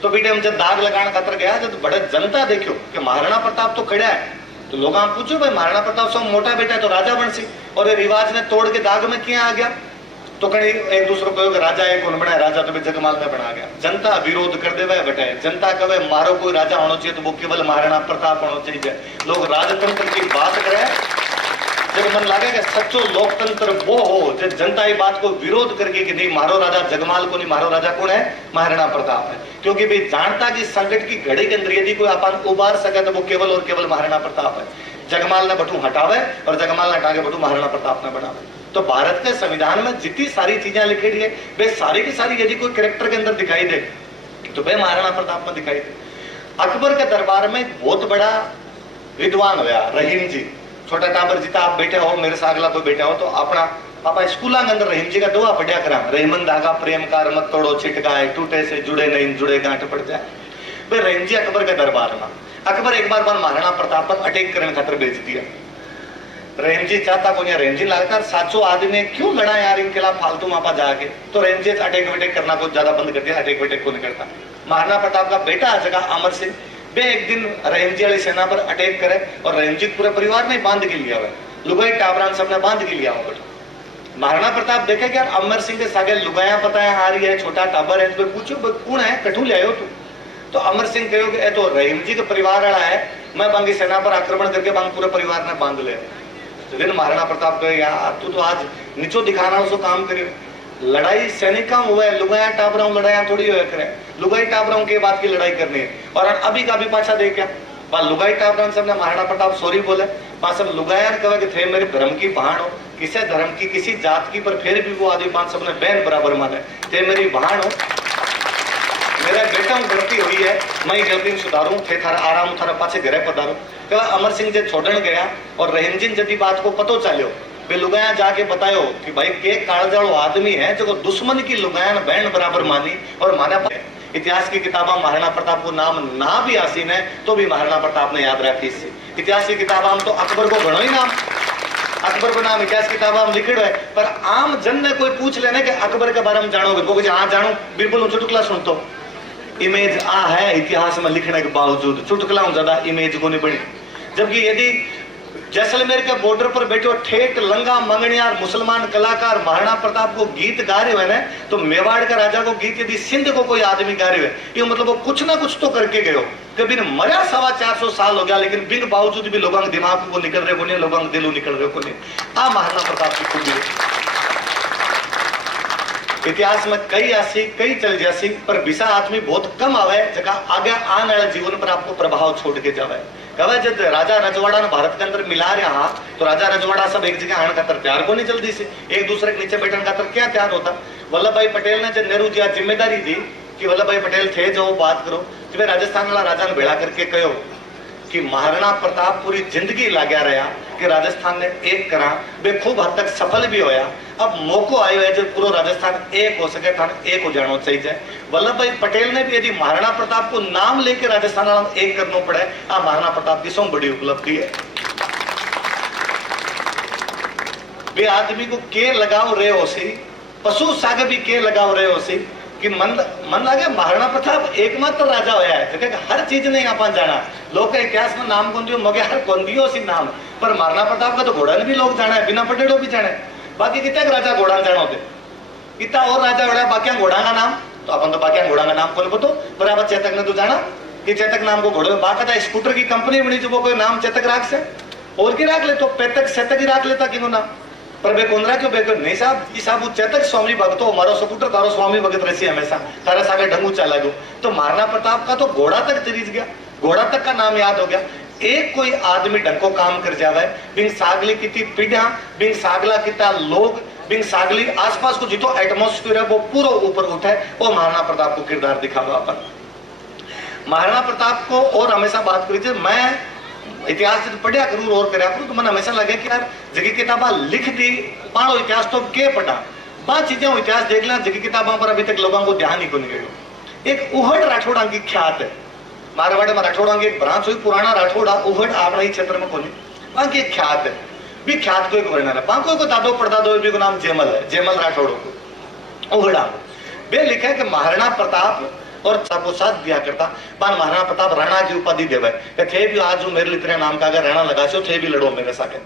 तो बेटे हम जब दाग लगाने खातर गया जब बड़े जनता देखो कि महाराणा प्रताप तो खड़ा है, तो लोग आप पूछो भाई महाराणा प्रताप सब मोटा बेटा है तो राजा बन सी, और ये रिवाज ने तोड़ के दाग में क्या आ गया। तो कहीं एक दूसरे को राजा एक कौन बनाया, राजा तो जगमाल में बना गया। जनता विरोध कर दे बेटे, जनता कहे मारो कोई राजा होना चाहिए तो वो केवल महाराणा प्रताप होना चाहिए। लोग राजतंत्र की बात करें जब मन लगे कि सच्चो लोकतंत्र वो हो जब जनता ये बात को विरोध करके कि नहीं मारो राजा जगमाल को नहीं, मारो राजा कौन है, महाराणा प्रताप है। क्योंकि भाई जानता कि संकट की घड़ी के अंदर यदि कोई अपन उबार सके तो वो केवल और केवल महाराणा प्रताप है। जगमाल ने बटू हटावे और जगमाल ने हटा के बटू महाराणा प्रताप ने बनावे। तो भारत के संविधान में जितनी सारी चीजें लिखी है वे सारी की सारी यदि कोई कैरेक्टर के अंदर दिखाई दे तो वे महाराणा प्रताप में दिखाई दे। अकबर के दरबार में बहुत बड़ा विद्वान हुआ रहीम जी, छोटा टाबर जीता आप बैठे हो मेरे साथ अगला कोई बैठा हो तो अपना पापा स्कूल के अंदर रहीम जी का दुआ पढ़िया करा, रहीमन धागा प्रेम कार मत तोड़ो छिटकाए टूटे से जुड़े नहीं जुड़े गांठ पड़ जाए। भाई रहीम जी अकबर के दरबार में, अकबर एक बार महाराणा प्रताप पर अटैक करने खातर भेज दिया। रहीम जी चाहता को रहीम जी लगता साचो आदमी क्यों लड़ा यार इनके खिलाफ फालतू मापा जाके, तो रहीम जी अटैक वटैक करना को ज्यादा बंद कर दिया, अटैक वटैक को नहीं करता। महाराणा प्रताप का बेटा आ जगह अमर सिंह वे एक दिन रहीम जी वाली सेना पर अटैक करे और रहीम जी पूरे परिवार ने बांध के लिया हुआ, लुगाई टाबरान सबने बांध के लिया हुआ। महाराणा प्रताप देखे क्या अमर सिंह के सागे लुगाया पता है आ रही है, छोटा टाबर है, तो पूछो कौन है कठू ले आयो तू, तो अमर सिंह कहो कि तो रहीम जी का परिवार वाला है, मैं बांगी सेना पर आक्रमण करके बांग पूरे परिवार ने बांध ले। तो दिन महाराणा प्रताप कहे यार तू तो आज नीचो दिखाना उसको काम करे, लड़ाई सैनिका हुआ है, लुगाया टाबराओं लड़ाइया थोड़ी हुआ करे, लुगाई टाबराओं के बात की लड़ाई करनी है। और अभी का भी पाछा देख क्या लुगाई टाबरान सबने महाराणा प्रताप सॉरी बोले, सब लुगाया कहे कि थे मेरे धर्म की बहन हो, किसी धर्म की किसी जात की, पर फिर भी वो आदमी पांच सबने बहन बराबर माने, थे मेरी बहन हो, मेरा बेटा गलती हुई है, मैं गलती में सुधारू, थे थारा आराम थारा पाछे घरे पधारू। कहा अमर सिंह जे छोड़न गया और रहीम जी जदी बात को पतो चलो वे लुगाया जाके बतायो कि भाई के कालजाड़ो आदमी है जो दुश्मन की लुगायन बहन बराबर मानी और माना। इतिहास की किताबा महाराणा प्रताप को नाम ना भी आसीन है तो भी महाराणा प्रताप ने याद रखी। इतिहास की किताबा में तो अकबर को घणो ही नाम, अकबर को नाम इतिहास किताबा में लिखिड़ो है, पर आम जन ने कोई पूछ लेने के अकबर के बारे में जानो वो हाँ जानो बिल्कुल चुटकुला सुनतो, इमेज आ है इतिहास में लिखने के बावजूद चुटकुला ज्यादा इमेज को नहीं बनी। जबकि यदि जैसलमेर के बॉर्डर पर बैठो ठेठ लंगा मंगनियार मुसलमान कलाकार महाराणा प्रताप को गीत गा रहे हो ना, तो मेवाड़ का राजा को गीत यदि सिंध को कोई आदमी गा रहे हो, ये मतलब वो कुछ ना कुछ तो करके गयो। कभी मरा 450 साल हो गया, लेकिन बिन बावजूद भी लोगों के दिमाग को निकल रहे को नहीं, लोगों के दिलों निकल रहे को नहीं। आ महाराणा प्रताप की खूबी है। इतिहास में कई ऐसी कई चल जासी, पर विसा आदमी बहुत कम आवे जगह आगे आने वाले जीवन पर आपको प्रभाव छोड़ के जावे। कहे जब राजा रजवाड़ा ने भारत के अंदर मिला रहा, तो राजा रजवाड़ा सब एक जगह आने खातर तैयार को नहीं जल्दी से, एक दूसरे के नीचे बैठने खातर क्या तैयार होता। वल्लभ भाई पटेल ने जब नेहरू जी जिम्मेदारी दी कि वल्लभ भाई पटेल थे जो बात करो, कि राजस्थान वाला राजा ने भेड़ा करके कहो कि महाराणा प्रताप पूरी जिंदगी लाग्या रहा कि राजस्थान ने एक करा, वे खूब हद तक सफल भी होया। अब मौको आयो है जो पूरा राजस्थान एक हो सके, थाने एक हो जाना चाहिए। वल्लभ भाई पटेल ने भी यदि महाराणा प्रताप को नाम लेके राजस्थान वाला एक करना पड़े, आ महाराणा प्रताप की सौ बड़ी उपलब्धि है। वे आदमी को के लगाव रहे हो सी, पशु सागे भी के लगाव रहे हो सी, कि मन लागे महाराणा प्रताप एकमात्र राजा होया है तो हर चीज नहीं अपन जाना। लोग का इतिहास में नाम कौन दियो मगे हर कौन दियो सी नाम, पर महाराणा प्रताप का तो घोड़ा भी लोग जाना है, बिना पटेड़ो भी जाना है। बाकी कितने राजा घोड़ा जाना होते, कितना और राजा होड़ा बाकी घोड़ा का नाम, तो अपन तो बाकी घोड़ा का नाम कौन पतो, पर आप चेतक ने तो जाना कि चेतक नाम को घोड़े बाका स्कूटर की कंपनी बनी जो वो कोई नाम चेतक राख से और की राख ले, तो पेतक सेतक ही राख लेता किनो नाम, पर बे कौन राख्यो बे नहीं साहब ई साहब चेतक स्वामी भगतो हमारो स्कूटर तारो स्वामी भगत रसी हमेशा तारा सागे ढंगू चला गयो। तो महाराणा प्रताप का तो घोड़ा तक तिरिज गया, घोड़ा तक का नाम याद हो गया। एक कोई आदमी ढंग को काम कर जावे, बिन सागली कितनी पीढ़ियां, बिन सागला कितना लोग, बिन सागली आसपास को जितो एटमोस्फियर है वो पूरा ऊपर उठे, वो महाराणा प्रताप को किरदार दिखावा अपन। महाराणा प्रताप को और हमेशा बात करी, मैं इतिहास पढ़िया करूँ और करया करूँ तो मन हमेशा लगे कि यार जगी किताबा लिख दी पाणो इतिहास तो के पढ़ा, बात चीजें इतिहास देख लें जगी किताबों पर अभी तक लोगों को ध्यान ही को नहीं गयो। एक उहड़ राठौड़ा की ख्यात है, मारवाड़ में राठौड़ा की एक ब्रांच हुई, पुराना राठौड़ा उहड़ आपने ही क्षेत्र में कोनी, वहां की एक ख्यात है, भी ख्यात को एक वर्णन है। पांको को दादो पड़दादो भी को नाम जेमल है, जेमल राठौड़ो को उहड़ा बे लिखा है कि महाराणा प्रताप और सबको साथ दिया करता, पर महाराणा प्रताप राणा की उपाधि देवे थे भी आज मेरे लिए नाम का अगर राणा लगाशो थे भी लड़ो मेरे साके।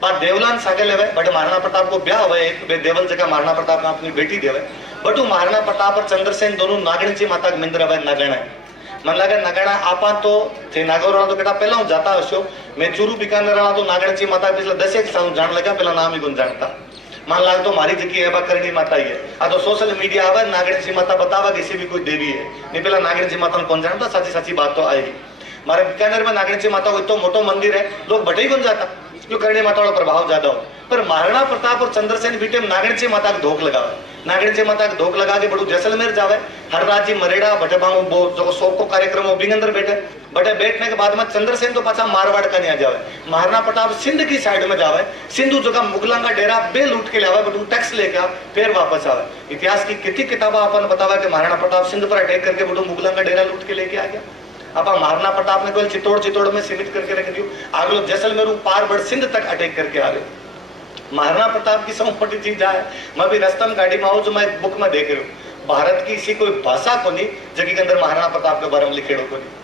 पर देवलान सागे लेवे बट महाराणा प्रताप को ब्याह हुए एक देवल जगह महाराणा प्रताप ने अपनी बेटी देवे, बटू महाराणा प्रताप और चंद्रसेन दोनों नागणी माता के मंदिर है नगणा, मन लगे नगणा आपा तो थे नागौर तो केटा पहला हूं जाता हशो, मैं चूरू बीकानेर तो नागणी माता पिछले 10 साल जान लगा, पहला नाम ही गुण जानता। मान लाग तो मारी जगह है करणी माता ही है, आ तो सोशल मीडिया आवे नागणी माता बतावा किसी भी कोई देवी है नहीं, पहला नागणी माता कौन जानता, सच्ची सच्ची बात तो आएगी। मारे बीकानेर में नागणी माता को इतना मोटो मंदिर है, लोग बटे ही बन जाता क्यों करणी माता का प्रभाव ज्यादा हो। पर महाराणा प्रताप और चंद्रसेन बीटे नागणी माता का धोख लगावे, नागणी माता का धोख लगा के बड़ू जैसलमेर जावे, हर राज्य मरेड़ा बटे बांगो जो शोक को कार्यक्रम हो बिंग अंदर बैठे, बटे बैठने के बाद में चंद्रसेन तो पाछा मारवाड़ का नहीं जावे, महाराणा प्रताप सिंध की साइड में जावे, सिंधु जगह मुगलों का डेरा बे लूट के लावे, बटू टैक्स लेके आ फिर वापस आवे। इतिहास की कितनी किताबा अपन बतावा कि महाराणा प्रताप सिंध पर अटैक करके बटू मुगलों का डेरा लूट के लेके आ गया। अब महाराणा प्रताप ने केवल चित्तौड़ में सीमित करके रख दियो, आग लोग जैसलमेर पार बढ़ सिंध तक अटैक करके आ रहे। महाराणा प्रताप की सब मोटी चीज है, मैं भी रास्ता में गाड़ी में आऊँ जो मैं एक बुक में देख रही हूँ, भारत की इसी कोई भाषा को नहीं जगह के अंदर महाराणा प्रताप के बारे में लिखे को नहीं।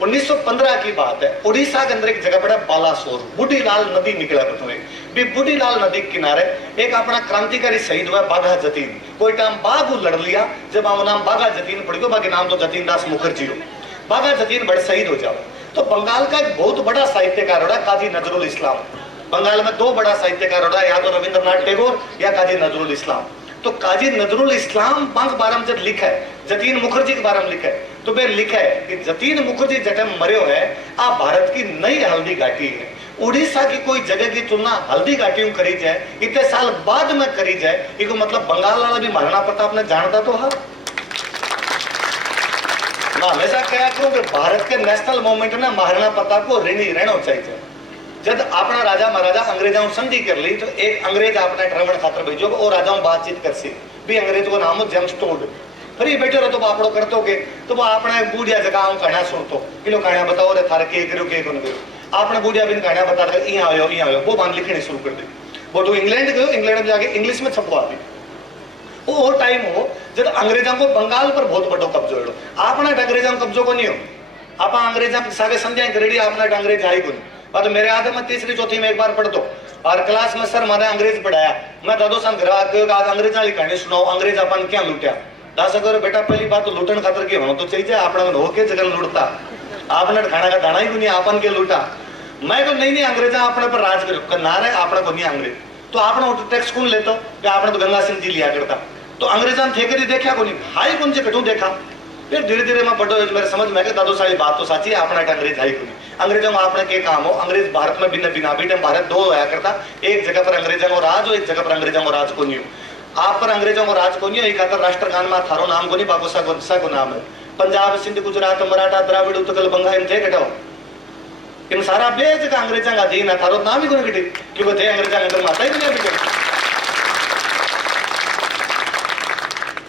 1915 की बात है, उड़ीसा के अंदर एक जगह पड़ा बालासोर, बूढ़ीलाल नदी निकला भी बूढ़ीलाल नदी के किनारे एक अपना क्रांतिकारी शहीद हुआ बाघा जतीन, कोई टाइम बाघ लड़ लिया, जब वो नाम बाघा जतीन पड़ गया, बाकी नाम तो जतीन दास मुखर्जी हो, बाघा जतीन बड़े शहीद हो जाओ। तो बंगाल का एक बहुत बड़ा साहित्यकार हो रहा काजी नजरुल इस्लाम, बंगाल में 2 बड़ा साहित्यकार हो रहा है, या तो रविंद्रनाथ टैगोर या काजी नजरुल इस्लाम। तो काजी नजरुल इस्लाम बांग बारे में जब लिखा है, जतीन मुखर्जी के बारे में लिखा है, तो वे लिखा है कि जतीन मुखर्जी जब मरे है आ भारत की नई हल्दी घाटी है, उड़ीसा की कोई जगह की तुलना हल्दी घाटी करी जाए, इतने साल बाद में करी जाए, इसको मतलब बंगाल वाला भी महाराणा प्रताप ने जानता तो है। मैं हमेशा क्या करूं कि भारत के नेशनल मूवमेंट ने महाराणा प्रताप को ऋणी रहना चाहिए। जब अपना राजा महाराजा अंग्रेजों संधि कर ली तो एक अंग्रेज अपने ट्रैवल खातर भेजो और राजाओं बातचीत कर सी भी, अंग्रेज को नाम हो जेम्स टोड, फिर ये बैठे रहो तो आपड़ो करते हो तो वो अपने बूढ़िया जगह कहानियां सुनतो, किलो कहानियां बताओ रे थारे के करो के कौन करो, आपने बूढ़िया बिन कहानियां बता दे यहाँ आयो वो बांध लिखनी शुरू कर दी। वो तो इंग्लैंड गयो, इंग्लैंड में जाके इंग्लिश में छपवा दी। वो टाइम हो जब अंग्रेजों को बंगाल पर बहुत बड़ो कब्जो हो, आपने अंग्रेजों कब्जो को नहीं हो, आप अंग्रेजों सागे समझाए करेडी आपने अंग्रेज आई को नहीं, और तो मेरे याद है मैं तीसरी चौथी में एक बार पढ़ दो और क्लास में सर मैंने अंग्रेज पढ़ाया, मैं दादो सान घर आके आज अंग्रेज वाली कहानी सुनाओ, अंग्रेज अपन क्या लूटिया। दास अगर बेटा पहली बात तो लूटन खातर के होना तो चाहिए, आपने होके जगह लूटता, आपने खाना का दाना ही नहीं आपन के लूटा। मैं तो नहीं अंग्रेजा अपने पर राज करो ना रहे, आपने को नहीं अंग्रेज तो आपने टैक्स कौन लेता कि आपने तो गंगा सिंह जी लिया करता, तो अंग्रेजा थे कभी देखा को नहीं, हाई कौन से कटू देखा। फिर धीरे धीरे मैं बड़ो मेरे समझ में दादो सारी बात तो साची है, अपना अंग्रेज हाई को नहीं। अंग्रेजों में आपने के काम हो, अंग्रेज भारत में बिना बिना बीटे भारत दो होया करता, एक जगह पर अंग्रेजों को राज हो, एक जगह पर अंग्रेजों को राज को नहीं हो। आप पर अंग्रेजों को राज को नहीं हो, एक आतर राष्ट्रगान में थारो नाम को नहीं, बागोसा को नाम है। पंजाब सिंध गुजरात मराठा द्राविड़ उत्कल बंगा इन थे कटाओ, इन सारा बेच का अंग्रेजा का अधीन है, थारो नाम ही को नहीं क्योंकि थे अंग्रेजा अंदर माता ही नहीं बिटे।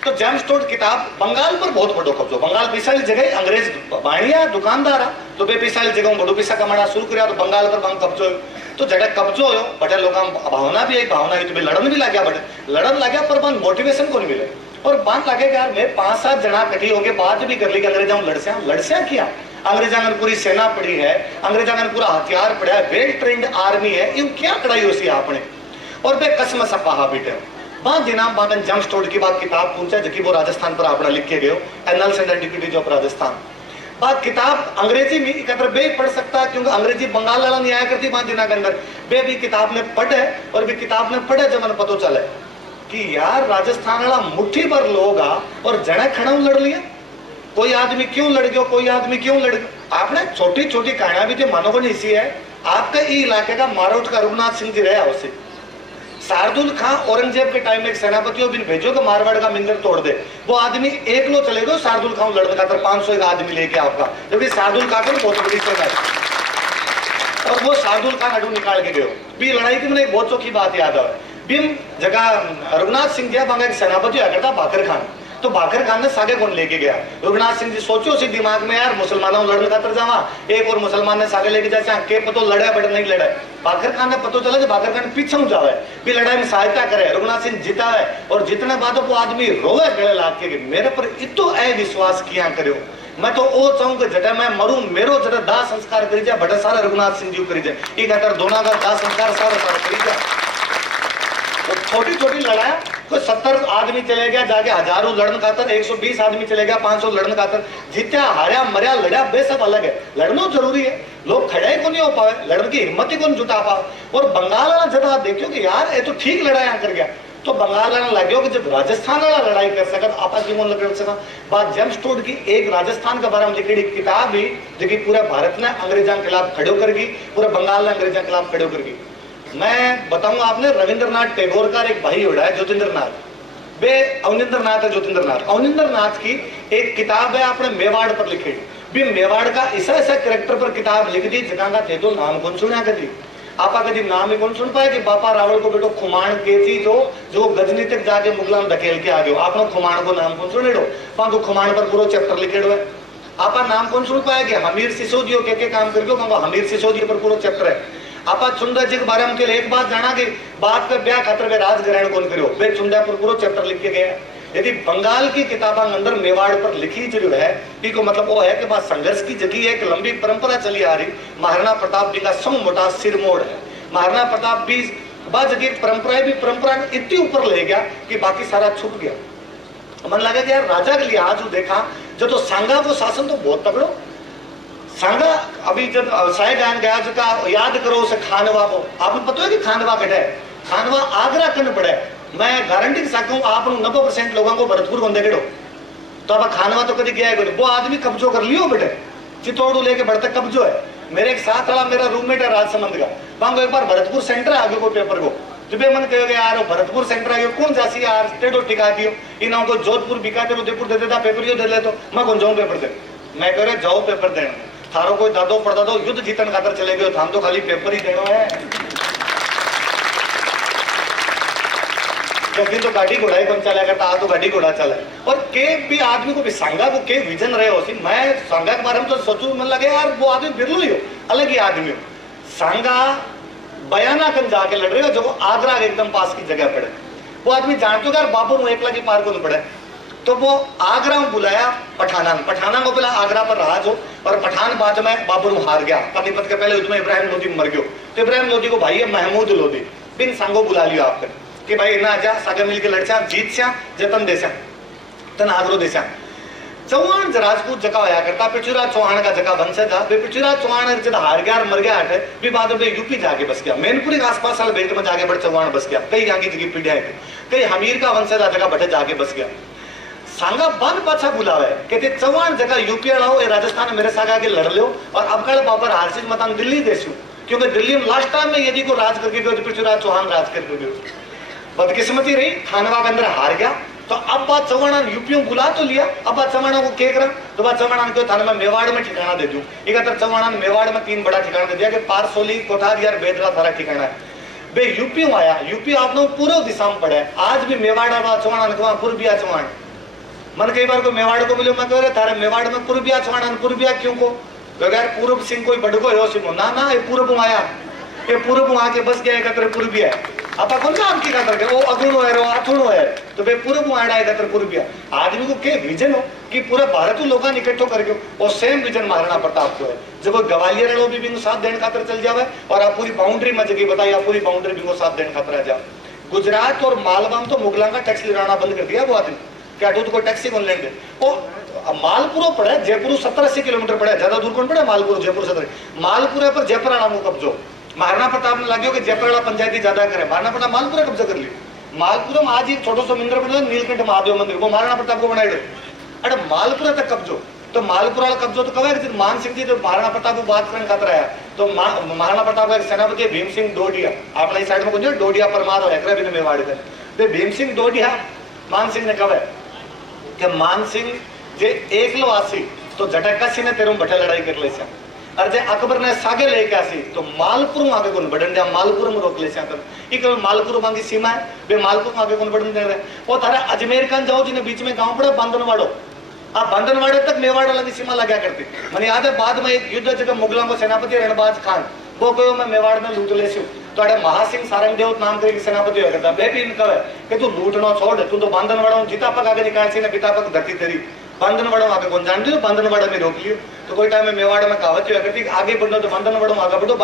तो जेम्स टोड किताब बंगाल पर बहुत बड़ो कब्जो, बंगाल पिसाली जगह अंग्रेज बाणिया दुकानदार तो बे पिसाली जगह बड़ो पैसा कमाना शुरू किया, तो बंगाल पर बंग कब्जो तो जड़े कब्जो हो बड़े लोग भावना भी आई, भावना हुई तो लड़न भी लग्या, बड़े लड़न लग्या पर बन मोटिवेशन को नहीं मिले और बात लगे यार मैं 5-7 जना कठी होके बात भी कर ली कि अंग्रेजा लड़सिया किया, अंग्रेजा ने पूरी सेना पड़ी है, अंग्रेजा ने पूरा हथियार पड़ा है, वेल ट्रेन्ड आर्मी है, इन क्या कड़ाई हो सी आपने और बे कसम सपाहा बेटे बाद दिनाम बादन जेम्स टोड की बात किताब पूछा जबकि वो राजस्थान पर आपने लिख के गए annuls and antiquities of Rajasthan. बात किताब अंग्रेजी में इकत्र बे पढ़ सकता है क्योंकि अंग्रेजी बंगाल वाला नहीं आया करती बात दिना के अंदर, बे भी किताब में पढ़े और भी किताब में पढ़े जब मैंने पता चले कि यार राजस्थान वाला मुट्ठी भर लोग आ और जने खड़ा लड़ लिया, कोई आदमी क्यों लड़ गयो, कोई आदमी क्यों लड़ गयो। आपने छोटी छोटी कहानियां भी जो मानोगे नहीं इसी है, आपका ये इलाके का मारोट का रघुनाथ सिंह जी रहा उसे शार्दुल खां औरंगजेब के टाइम में एक सेनापति हो बिन भेजो कि मारवाड़ का मिंदर तोड़ दे, वो आदमी एक लो चले गए शार्दुल खां लड़ने का 500 आदमी लेके आपका, जबकि शार्दुल खां को बहुत बड़ी सेना है और वो शार्दुल खां अडू निकाल के गए। भी लड़ाई की मैंने एक बहुत चौकी बात याद है, बिन जगह रघुनाथ सिंह जी एक सेनापति हुआ करता बाकर खान, तो बाकर खान ने सागे कौन लेके गया, रघुनाथ सिंह जी सोचो सी दिमाग में यार मुसलमानों लड़ने खातर जावा, एक और मुसलमान ने सागे लेके जाए के पतो लड़े बट नहीं लड़े, बाकर खान ने पतो चला बाकर खान पीछे जावे भी लड़ाई में सहायता करे, रघुनाथ सिंह जीता है और जितने बाद वो आदमी रोवे गले लाग के मेरे पर इतो ए विश्वास किया करो, मैं तो वो चाहूँ कि जटे मैं मरू मेरो जटे दाह संस्कार करी जाए बटे सारा रघुनाथ सिंह जी करी जाए, ये खातर दोनों का दाह संस्कार सारा सारा करी जाए। तो छोटी छोटी लड़ाई कोई 70 आदमी चले गया जाके हजारों लड़न खातर, 120 आदमी चले गया 500 लड़न खातर, जीत्या हारा मरिया लड़ा बे सब अलग है, लड़ना जरूरी है, लोग खड़े को नहीं हो पाए, लड़ने की हिम्मत ही को नहीं जुटा पाओ। और बंगाल वाला जब आप देखो कि यार ये तो ठीक लड़ाई कर गया, तो बंगाल वाला लगे कि जब राजस्थान वाला लड़ाई कर सका तो आपस में कर सका। बात जेम्स टोड की एक राजस्थान के बारे में लिखी किताब ही जो कि पूरे भारत ने अंग्रेजों के खिलाफ खड़ो करगी, पूरे बंगाल ने अंग्रेजों के खिलाफ खड़ो करगी। मैं बताऊंगा आपने रविंद्रनाथ टैगोर का एक भाई उड़ा है ज्योतिंद्रनाथ, वे अवनिंद्रनाथ है ज्योतिंद्रनाथ, अवनिंद्रनाथ की एक किताब है आपने मेवाड़ पर लिखी, भी मेवाड़ का ऐसा ऐसा कैरेक्टर पर किताब लिख दी जगह का थे तो नाम कौन सुना कभी आपा कभी नाम ही कौन सुन पाए कि बापा रावल को बेटो खुमाण के थी जो गजनी तक जाके मुगलान धकेल के आ गयो, आपने खुमाण को नाम कौन सुने तो खुमाण पर पूरा चैप्टर लिखेड़ो है, आपा नाम कौन सुन पाए कि हमीर सिसोदियो के काम करके हमीर सिसोदियो पर पूरा चैप्टर है। आपा चुंदा जी के बारे में एक बात जाना कि बात का ब्याह खातर वे राजग्रहण कौन करो, वे चुंदा पर पूरा चैप्टर लिख के गया। यदि बंगाल की किताबों अंदर मेवाड़ पर लिखी जो है कि को मतलब वो है कि बात संघर्ष की जगह है, एक लंबी परंपरा चली आ रही, महाराणा प्रताप जी का सौ मोटा सिरमोड़ है, महाराणा प्रताप भी बाद जगह परंपरा इतनी ऊपर ले गया कि बाकी सारा छुप गया। मन लगा कि यार राजा के लिए आज देखा जो तो सांगा को शासन तो बहुत तगड़ो, सांगा अभी जब शाहजहां गया जो का याद करो उसे खानवा को, आपको पता है कि खानवा कटे है, खानवा आगरा कन पड़े, मैं गारंटी के साथ कहूँ आप 90% लोगों को भरतपुर को देखेड़ो तो अब खानवा तो कभी गया है, वो आदमी कब्जो कर लियो बेटे, चित्तौड़ लेके बढ़ते कब्जो है। मेरे एक साथ वाला मेरा रूममेट है राजसमंद का, वहां एक बार भरतपुर सेंटर आ गयो को पेपर को, जब मन कहे यार भरतपुर सेंटर आ गयो कौन जासी यार टेढ़ो टिका दियो इन को जोधपुर बिकानेर उदयपुर दे देता पेपर यो दे ले, तो मैं कौन जाऊँ पेपर दे, मैं कह रहे जाओ पेपर देना, थारो कोई दादो पड़ता दो युद्ध जीतन खातर चले गए, हम तो खाली पेपर ही देना है, तो गाड़ी घोड़ा ही कौन चला करता आ तो गाड़ी घोड़ा चला। और के भी आदमी को भी सांगा को के विजन रहे हो सी, मैं सांगा के बारे में तो सोचू मन लगे यार वो आदमी बिरलू ही हो, अलग ही आदमी हो। सांगा बयाना कन जाके लड़ रहे हो जो आगरा एकदम पास की जगह पड़े, वो आदमी जानते हो यार बाबू एक लाख पार को नहीं पड़े, तो वो आगरा में बुलाया पठाना को पहले आगरा पर राज हो, और पठान बाद में बाबर हार गया। पानीपत के पहले युद्ध में इब्राहिम लोधी मर गयो, तो इब्राहिम लोधी को भाई है महमूद लोधी बिन सांगो बुला लियो आपने कि भाई ना जा सागे मिलके लड़चा जीत स्या जतन देसा तन आगरो देसा। चौहान राजपूत जका होया करता, पृथ्वीराज चौहान का जका वंशज था। पृथ्वीराज चौहान जब हार गया मर गया हटे भी बाद में यूपी जाके बस गया, मैनपुरी के आसपास वाले बेल्ट में जाके बड़े चौहान बस गया। कई आगे जगह पीढ़िया कई हमीर का वंशज था जगह बटे जाके बस गया। सांगा बन पाछा बुलावे कहते चौहान जगह यूपी वाला राजस्थान मेरे साथ आगे लड़ लो, और अब कल बाबर हारसिज मतान दिल्ली देसू, क्योंकि दिल्ली में लास्ट टाइम में यदि को राज करके गयो पृथ्वीराज चौहान राज करके गयो। बदकिस्मती रही, खानवा के अंदर हार गया। तो अब बात चौहाना यूपी में बुला तो लिया, अब बात चौहाना को क्या करा, तो बात चौहाना को थाने में मेवाड़ में ठिकाना दे दूं। एक चौहाना ने मेवाड़ में 3 बड़ा ठिकाना दे दिया कि पारसोली, कोठार और बेदरा थारा ठिकाना है। बे यूपी में आया, यूपी आपने पूरा दिशा में पड़ा है। आज भी मेवाड़ चौहाना ने पूर्बिया चौहान मन कई बार को मेवाड़ को मिलो, मैं कह रहे थारे मेवाड़ में पूर्बिया चौहाना पूर्बिया क्यों को यार पूर्व सिंह कोई बड़को हो सिंह ना ना ये पूर्व में आया, ये पूर्व में आके बस गया एकत्र पूर्बिया आप कौन सा आपकी का करके वो अगुणो है वो अथुणो है, तो बे पूर्व में आड़ा एकत्र पूर्बिया। आदमी को के विजन हो कि पूरा भारत लोग इकट्ठो करके वो सेम विजन महाराणा प्रताप को है। जब वो ग्वालियर लो भी साथ देने खातर चल जावे, और आप पूरी बाउंड्री में जगह बताइए, आप पूरी बाउंड्री भी वो साथ देने खातर आ जाओ। गुजरात और मालवा में तो मुगलों का टैक्स लेना बंद कर दिया वो आदमी, क्या तो कोई टैक्सी कौन लेंगे। वो मालपुरो पड़े, जयपुर 70-80 किलोमीटर पड़े, ज्यादा दूर कौन पड़े मालपुर जयपुर से। मालपुरे पर जयपुर नाम कब्जो महाराणा प्रताप ने लगे कि जयपुर वाला पंचायती ज्यादा करे, महाराणा प्रताप मालपुरा कब्जा कर लिया। मालपुरा में आज एक छोटो सा मंदिर बना नीलकंठ महादेव मंदिर, वो महाराणा प्रताप को बनाए। अरे मालपुरा तक कब्जो, तो मालपुरा वाला कब्जो तो कब मान सिंह जी तो महाराणा प्रताप को बात करने खातर आया, तो महाराणा प्रताप का सेनापति भीम सिंह डोडिया, आपने इस साइड में कुछ डोडिया परमार हो मेवाड़ के भीम सिंह डोडिया मान सिंह ने कहा कि मान सिंह जे एकलो आसी तो झटकासी ने तेरू बटे लड़ाई कर ले, और जे अकबर ने सागे लेके आसी तो मालपुर आगे कौन बढ़न दिया, मालपुर में रोक ले तो मालपुर मांगी सीमा है बे मालपुर में आगे कौन बढ़न दे रहे। वो थारा अजमेर खान जाओ जिन्हें बीच में गांव पड़ा बांधनवाड़ो, आप बांधनवाड़े तक मेवाड़ वाला की सीमा लगा करती। मैंने याद है बाद में एक युद्ध जगह मुगलों को सेनापति रणबाज खान वो कहो मैं मेवाड़ में लूट ले तो महासिंह सारंगदेव नाम के सेनापति हुआ करता बे भी कहे कि तू लूटना छोड़, तू तो बांधनवाड़ा जीता पक आगे निकाल सी पिता पक धरती तेरी बांधनवाड़ा आगे कौन जानती हो, बांधनवाड़ा में रोक लियो। तो कोई टाइम में मेवाड़ में कहावत हुआ करती आगे बढ़ो तो बांधनवाड़ा आगे बढ़ो।